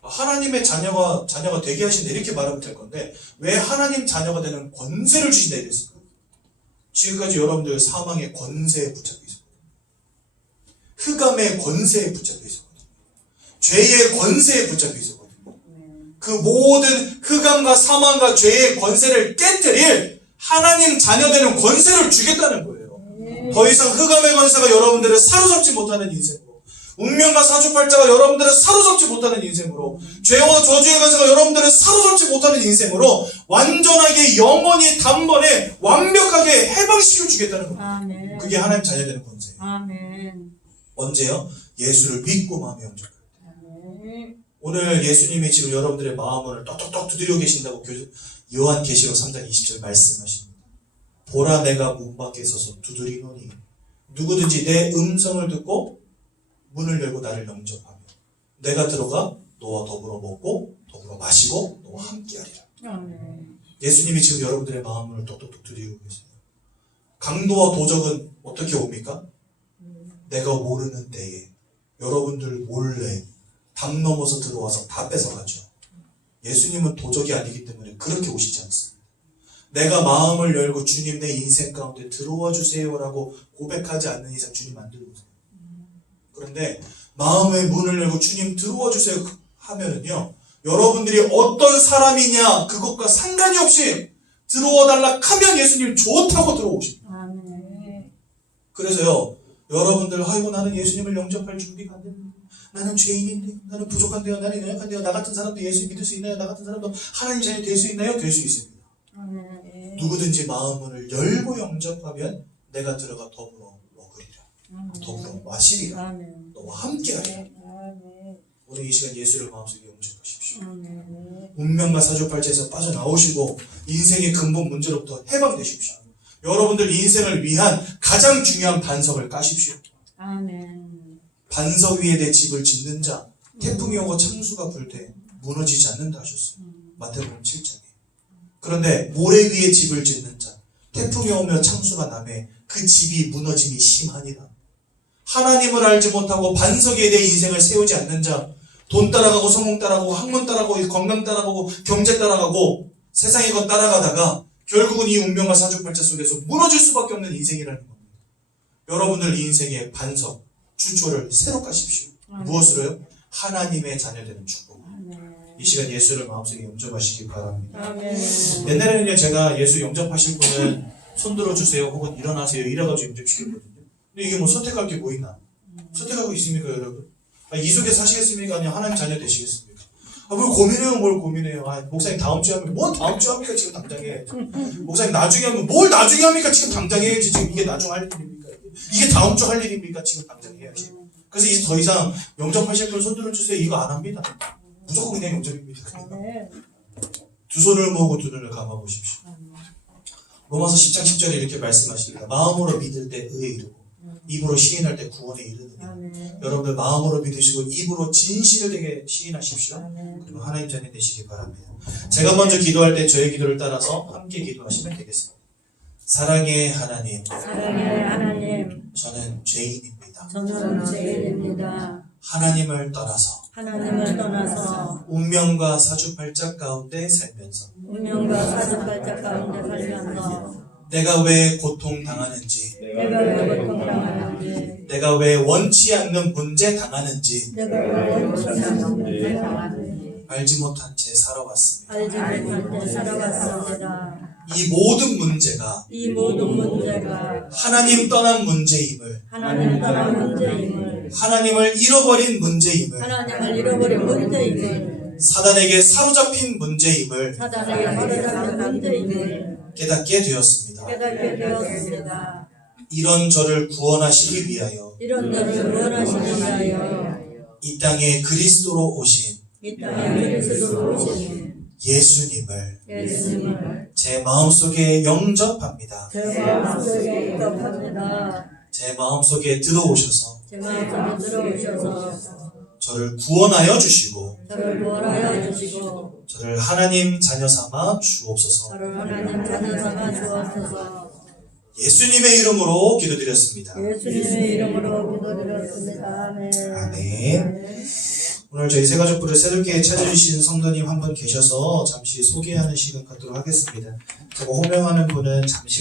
하나님의 자녀가 되게 하신다 이렇게 말하면 될 건데 왜 하나님 자녀가 되는 권세를 주신다 이랬을까요? 지금까지 여러분들 사망의 권세에 붙잡혀 있었거든요. 흑암의 권세에 붙잡혀 있었거든요. 죄의 권세에 붙잡혀 있었거든요. 그 모든 흑암과 사망과 죄의 권세를 깨뜨릴 하나님 자녀 되는 권세를 주겠다는 거예요. 더 이상 흑암의 권세가 여러분들을 사로잡지 못하는 인생으로, 운명과 사주팔자가 여러분들을 사로잡지 못하는 인생으로, 죄와 저주의 권세가 여러분들을 사로잡지 못하는 인생으로 완전하게 영원히 단번에 완벽하게 해방시켜 주겠다는 거예요. 아멘. 그게 하나님 자녀 되는 권세예요. 아멘. 언제요? 예수를 믿고 마음에 영접할 때. 아멘. 오늘 예수님이 지금 여러분들의 마음을 떡떡떡 두드려 계신다고 요한계시록 3장 20절 말씀하십니다. 보라 내가 문 밖에 서서 두드리노니 누구든지 내 음성을 듣고 문을 열고 나를 영접하며 내가 들어가 너와 더불어 먹고 더불어 마시고 너와 함께하리라. 아멘. 예수님이 지금 여러분들의 마음을 똑똑똑 두드리고 계세요. 강도와 도적은 어떻게 옵니까? 내가 모르는 때에 여러분들 몰래 담 넘어서 들어와서 다 뺏어가죠. 예수님은 도적이 아니기 때문에 그렇게 오시지 않습니다. 내가 마음을 열고 주님 내 인생 가운데 들어와 주세요라고 고백하지 않는 이상 주님 안 들어오세요. 그런데 마음의 문을 열고 주님 들어와 주세요 하면은요, 여러분들이 어떤 사람이냐 그것과 상관이 없이 들어와 달라 하면 예수님 좋다고 들어오십니다. 아멘. 그래서요, 여러분들 아이고 나는 예수님을 영접할 준비가 안 됩니다. 나는 죄인인데, 나는 부족한데요, 나는 연약한데요, 나 같은 사람도 예수 믿을 수 있나요? 나 같은 사람도 하나님 자녀 될 수 있나요? 될 수 있습니다. 아멘. 누구든지 마음문을 열고 영접하면 내가 들어가 더불어 먹으리라, 더불어 마시리라, 아멘. 너와 함께하리라. 아멘. 오늘 이 시간 예수를 마음속에 영접하십시오. 아멘. 운명과 사주팔자에서 빠져나오시고 인생의 근본 문제로부터 해방되십시오. 여러분들 인생을 위한 가장 중요한 반석을 까십시오. 아멘. 반석 위에 내 집을 짓는 자 태풍이 오고 창수가 불 때 무너지지 않는다 하셨어요. 마태복음 7장에. 그런데 모래 위에 집을 짓는 자 태풍이 오며 창수가 나매 그 집이 무너짐이 심하니라. 하나님을 알지 못하고 반석 위에 내 인생을 세우지 않는 자, 돈 따라가고 성공 따라가고 학문 따라가고 건강 따라가고 경제 따라가고 세상의 것 따라가다가 결국은 이 운명과 사주팔자 속에서 무너질 수밖에 없는 인생이라는 겁니다. 여러분들 인생의 반석, 주초를 새로 까십시오. 무엇으로요? 하나님의 자녀되는 축복. 이 시간 예수를 마음속에 영접하시기 바랍니다. 아멘. 옛날에는요, 제가 예수 영접하실 분은 손 들어주세요 혹은 일어나세요 이래가지고 영접시켰거든요. 근데 이게 뭐 선택할 게 뭐 있나? 선택하고 있습니까, 여러분? 이 속에 사시겠습니까? 아니면 하나님 자녀 되시겠습니까? 뭘 고민해요, 뭘 고민해요. 목사님 다음 주에 하면, 뭘 다음 주에 합니까? 지금 당장 해야지. 목사님 나중에 하면, 뭘 나중에 합니까? 지금 당장 해야지. 지금 이게 나중 할 일입니까? 이게 다음 주 할 일입니까? 지금 당장 해야지. 그래서 이제 더 이상 영접하실 분 손 들어주세요. 이거 안 합니다. 무조건 그냥 영접입니다. 아멘. 두 손을 모으고 두 눈을 감아보십시오. 로마서 10장 10절에 이렇게 말씀하십니다. 마음으로 믿을 때 의에 이르고 입으로 시인할 때 구원에 이르느니라. 아멘. 여러분들 마음으로 믿으시고 입으로 진실을 되게 시인하십시오. 아멘. 그리고 하나님 자녀 되시기 바랍니다. 제가 먼저 기도할 때 저의 기도를 따라서 함께 기도하시면 되겠습니다. 사랑의 하나님, 사랑의 하나님, 저는 죄인입니다. 저는 죄인입니다. 하나님을 떠나서 하나님을 떠나서 운명과 사주팔자 가운데 살면서 운명과 사주팔자 가운데 살면서 내가 왜 고통당하는지, 내가 왜 고통당하는지, 내가 왜 원치 않는 문제 당하는지 내가 왜 원치 않는 문제 당하는지 알지 못한 채 살아왔습니다. 알지 못한 채 살아왔습니다. 이 모든 문제가 이 모든 문제가 하나님 떠난 문제임을, 하나님 떠난 문제임을, 하나님을 잃어버린 문제임을, 하나님을 잃어버린 문제임을, 사단에게 사로잡힌 문제임을 사단에게 사로잡힌 문제임을 깨닫게 되었습니다. 깨닫게 되었습니다. 이런 저를 구원하시기 위하여 이런 저를 구원하시기 위하여 이 땅에 그리스도로 오신 이 땅에 그리스도로 오신 예수님을 예수님을 제 마음속에 영접합니다. 제 마음속에 영접합니다. 제 마음속에 들어오셔서 제 마음속에 들어오셔서 저를 구원하여 주시고 저를 구원하여 주시고 저를 하나님 자녀 삼아 주옵소서. 저를 하나님 자녀 삼아 주옵소서. 예수님의 이름으로 기도드렸습니다. 예수님의 이름으로 기도드렸습니다. 아멘. 아멘. 오늘 저희 새가족부를 새롭게 찾아주신 성도님 한 분 계셔서 잠시 소개하는 시간 갖도록 하겠습니다. 제가 호명하는 분은 잠시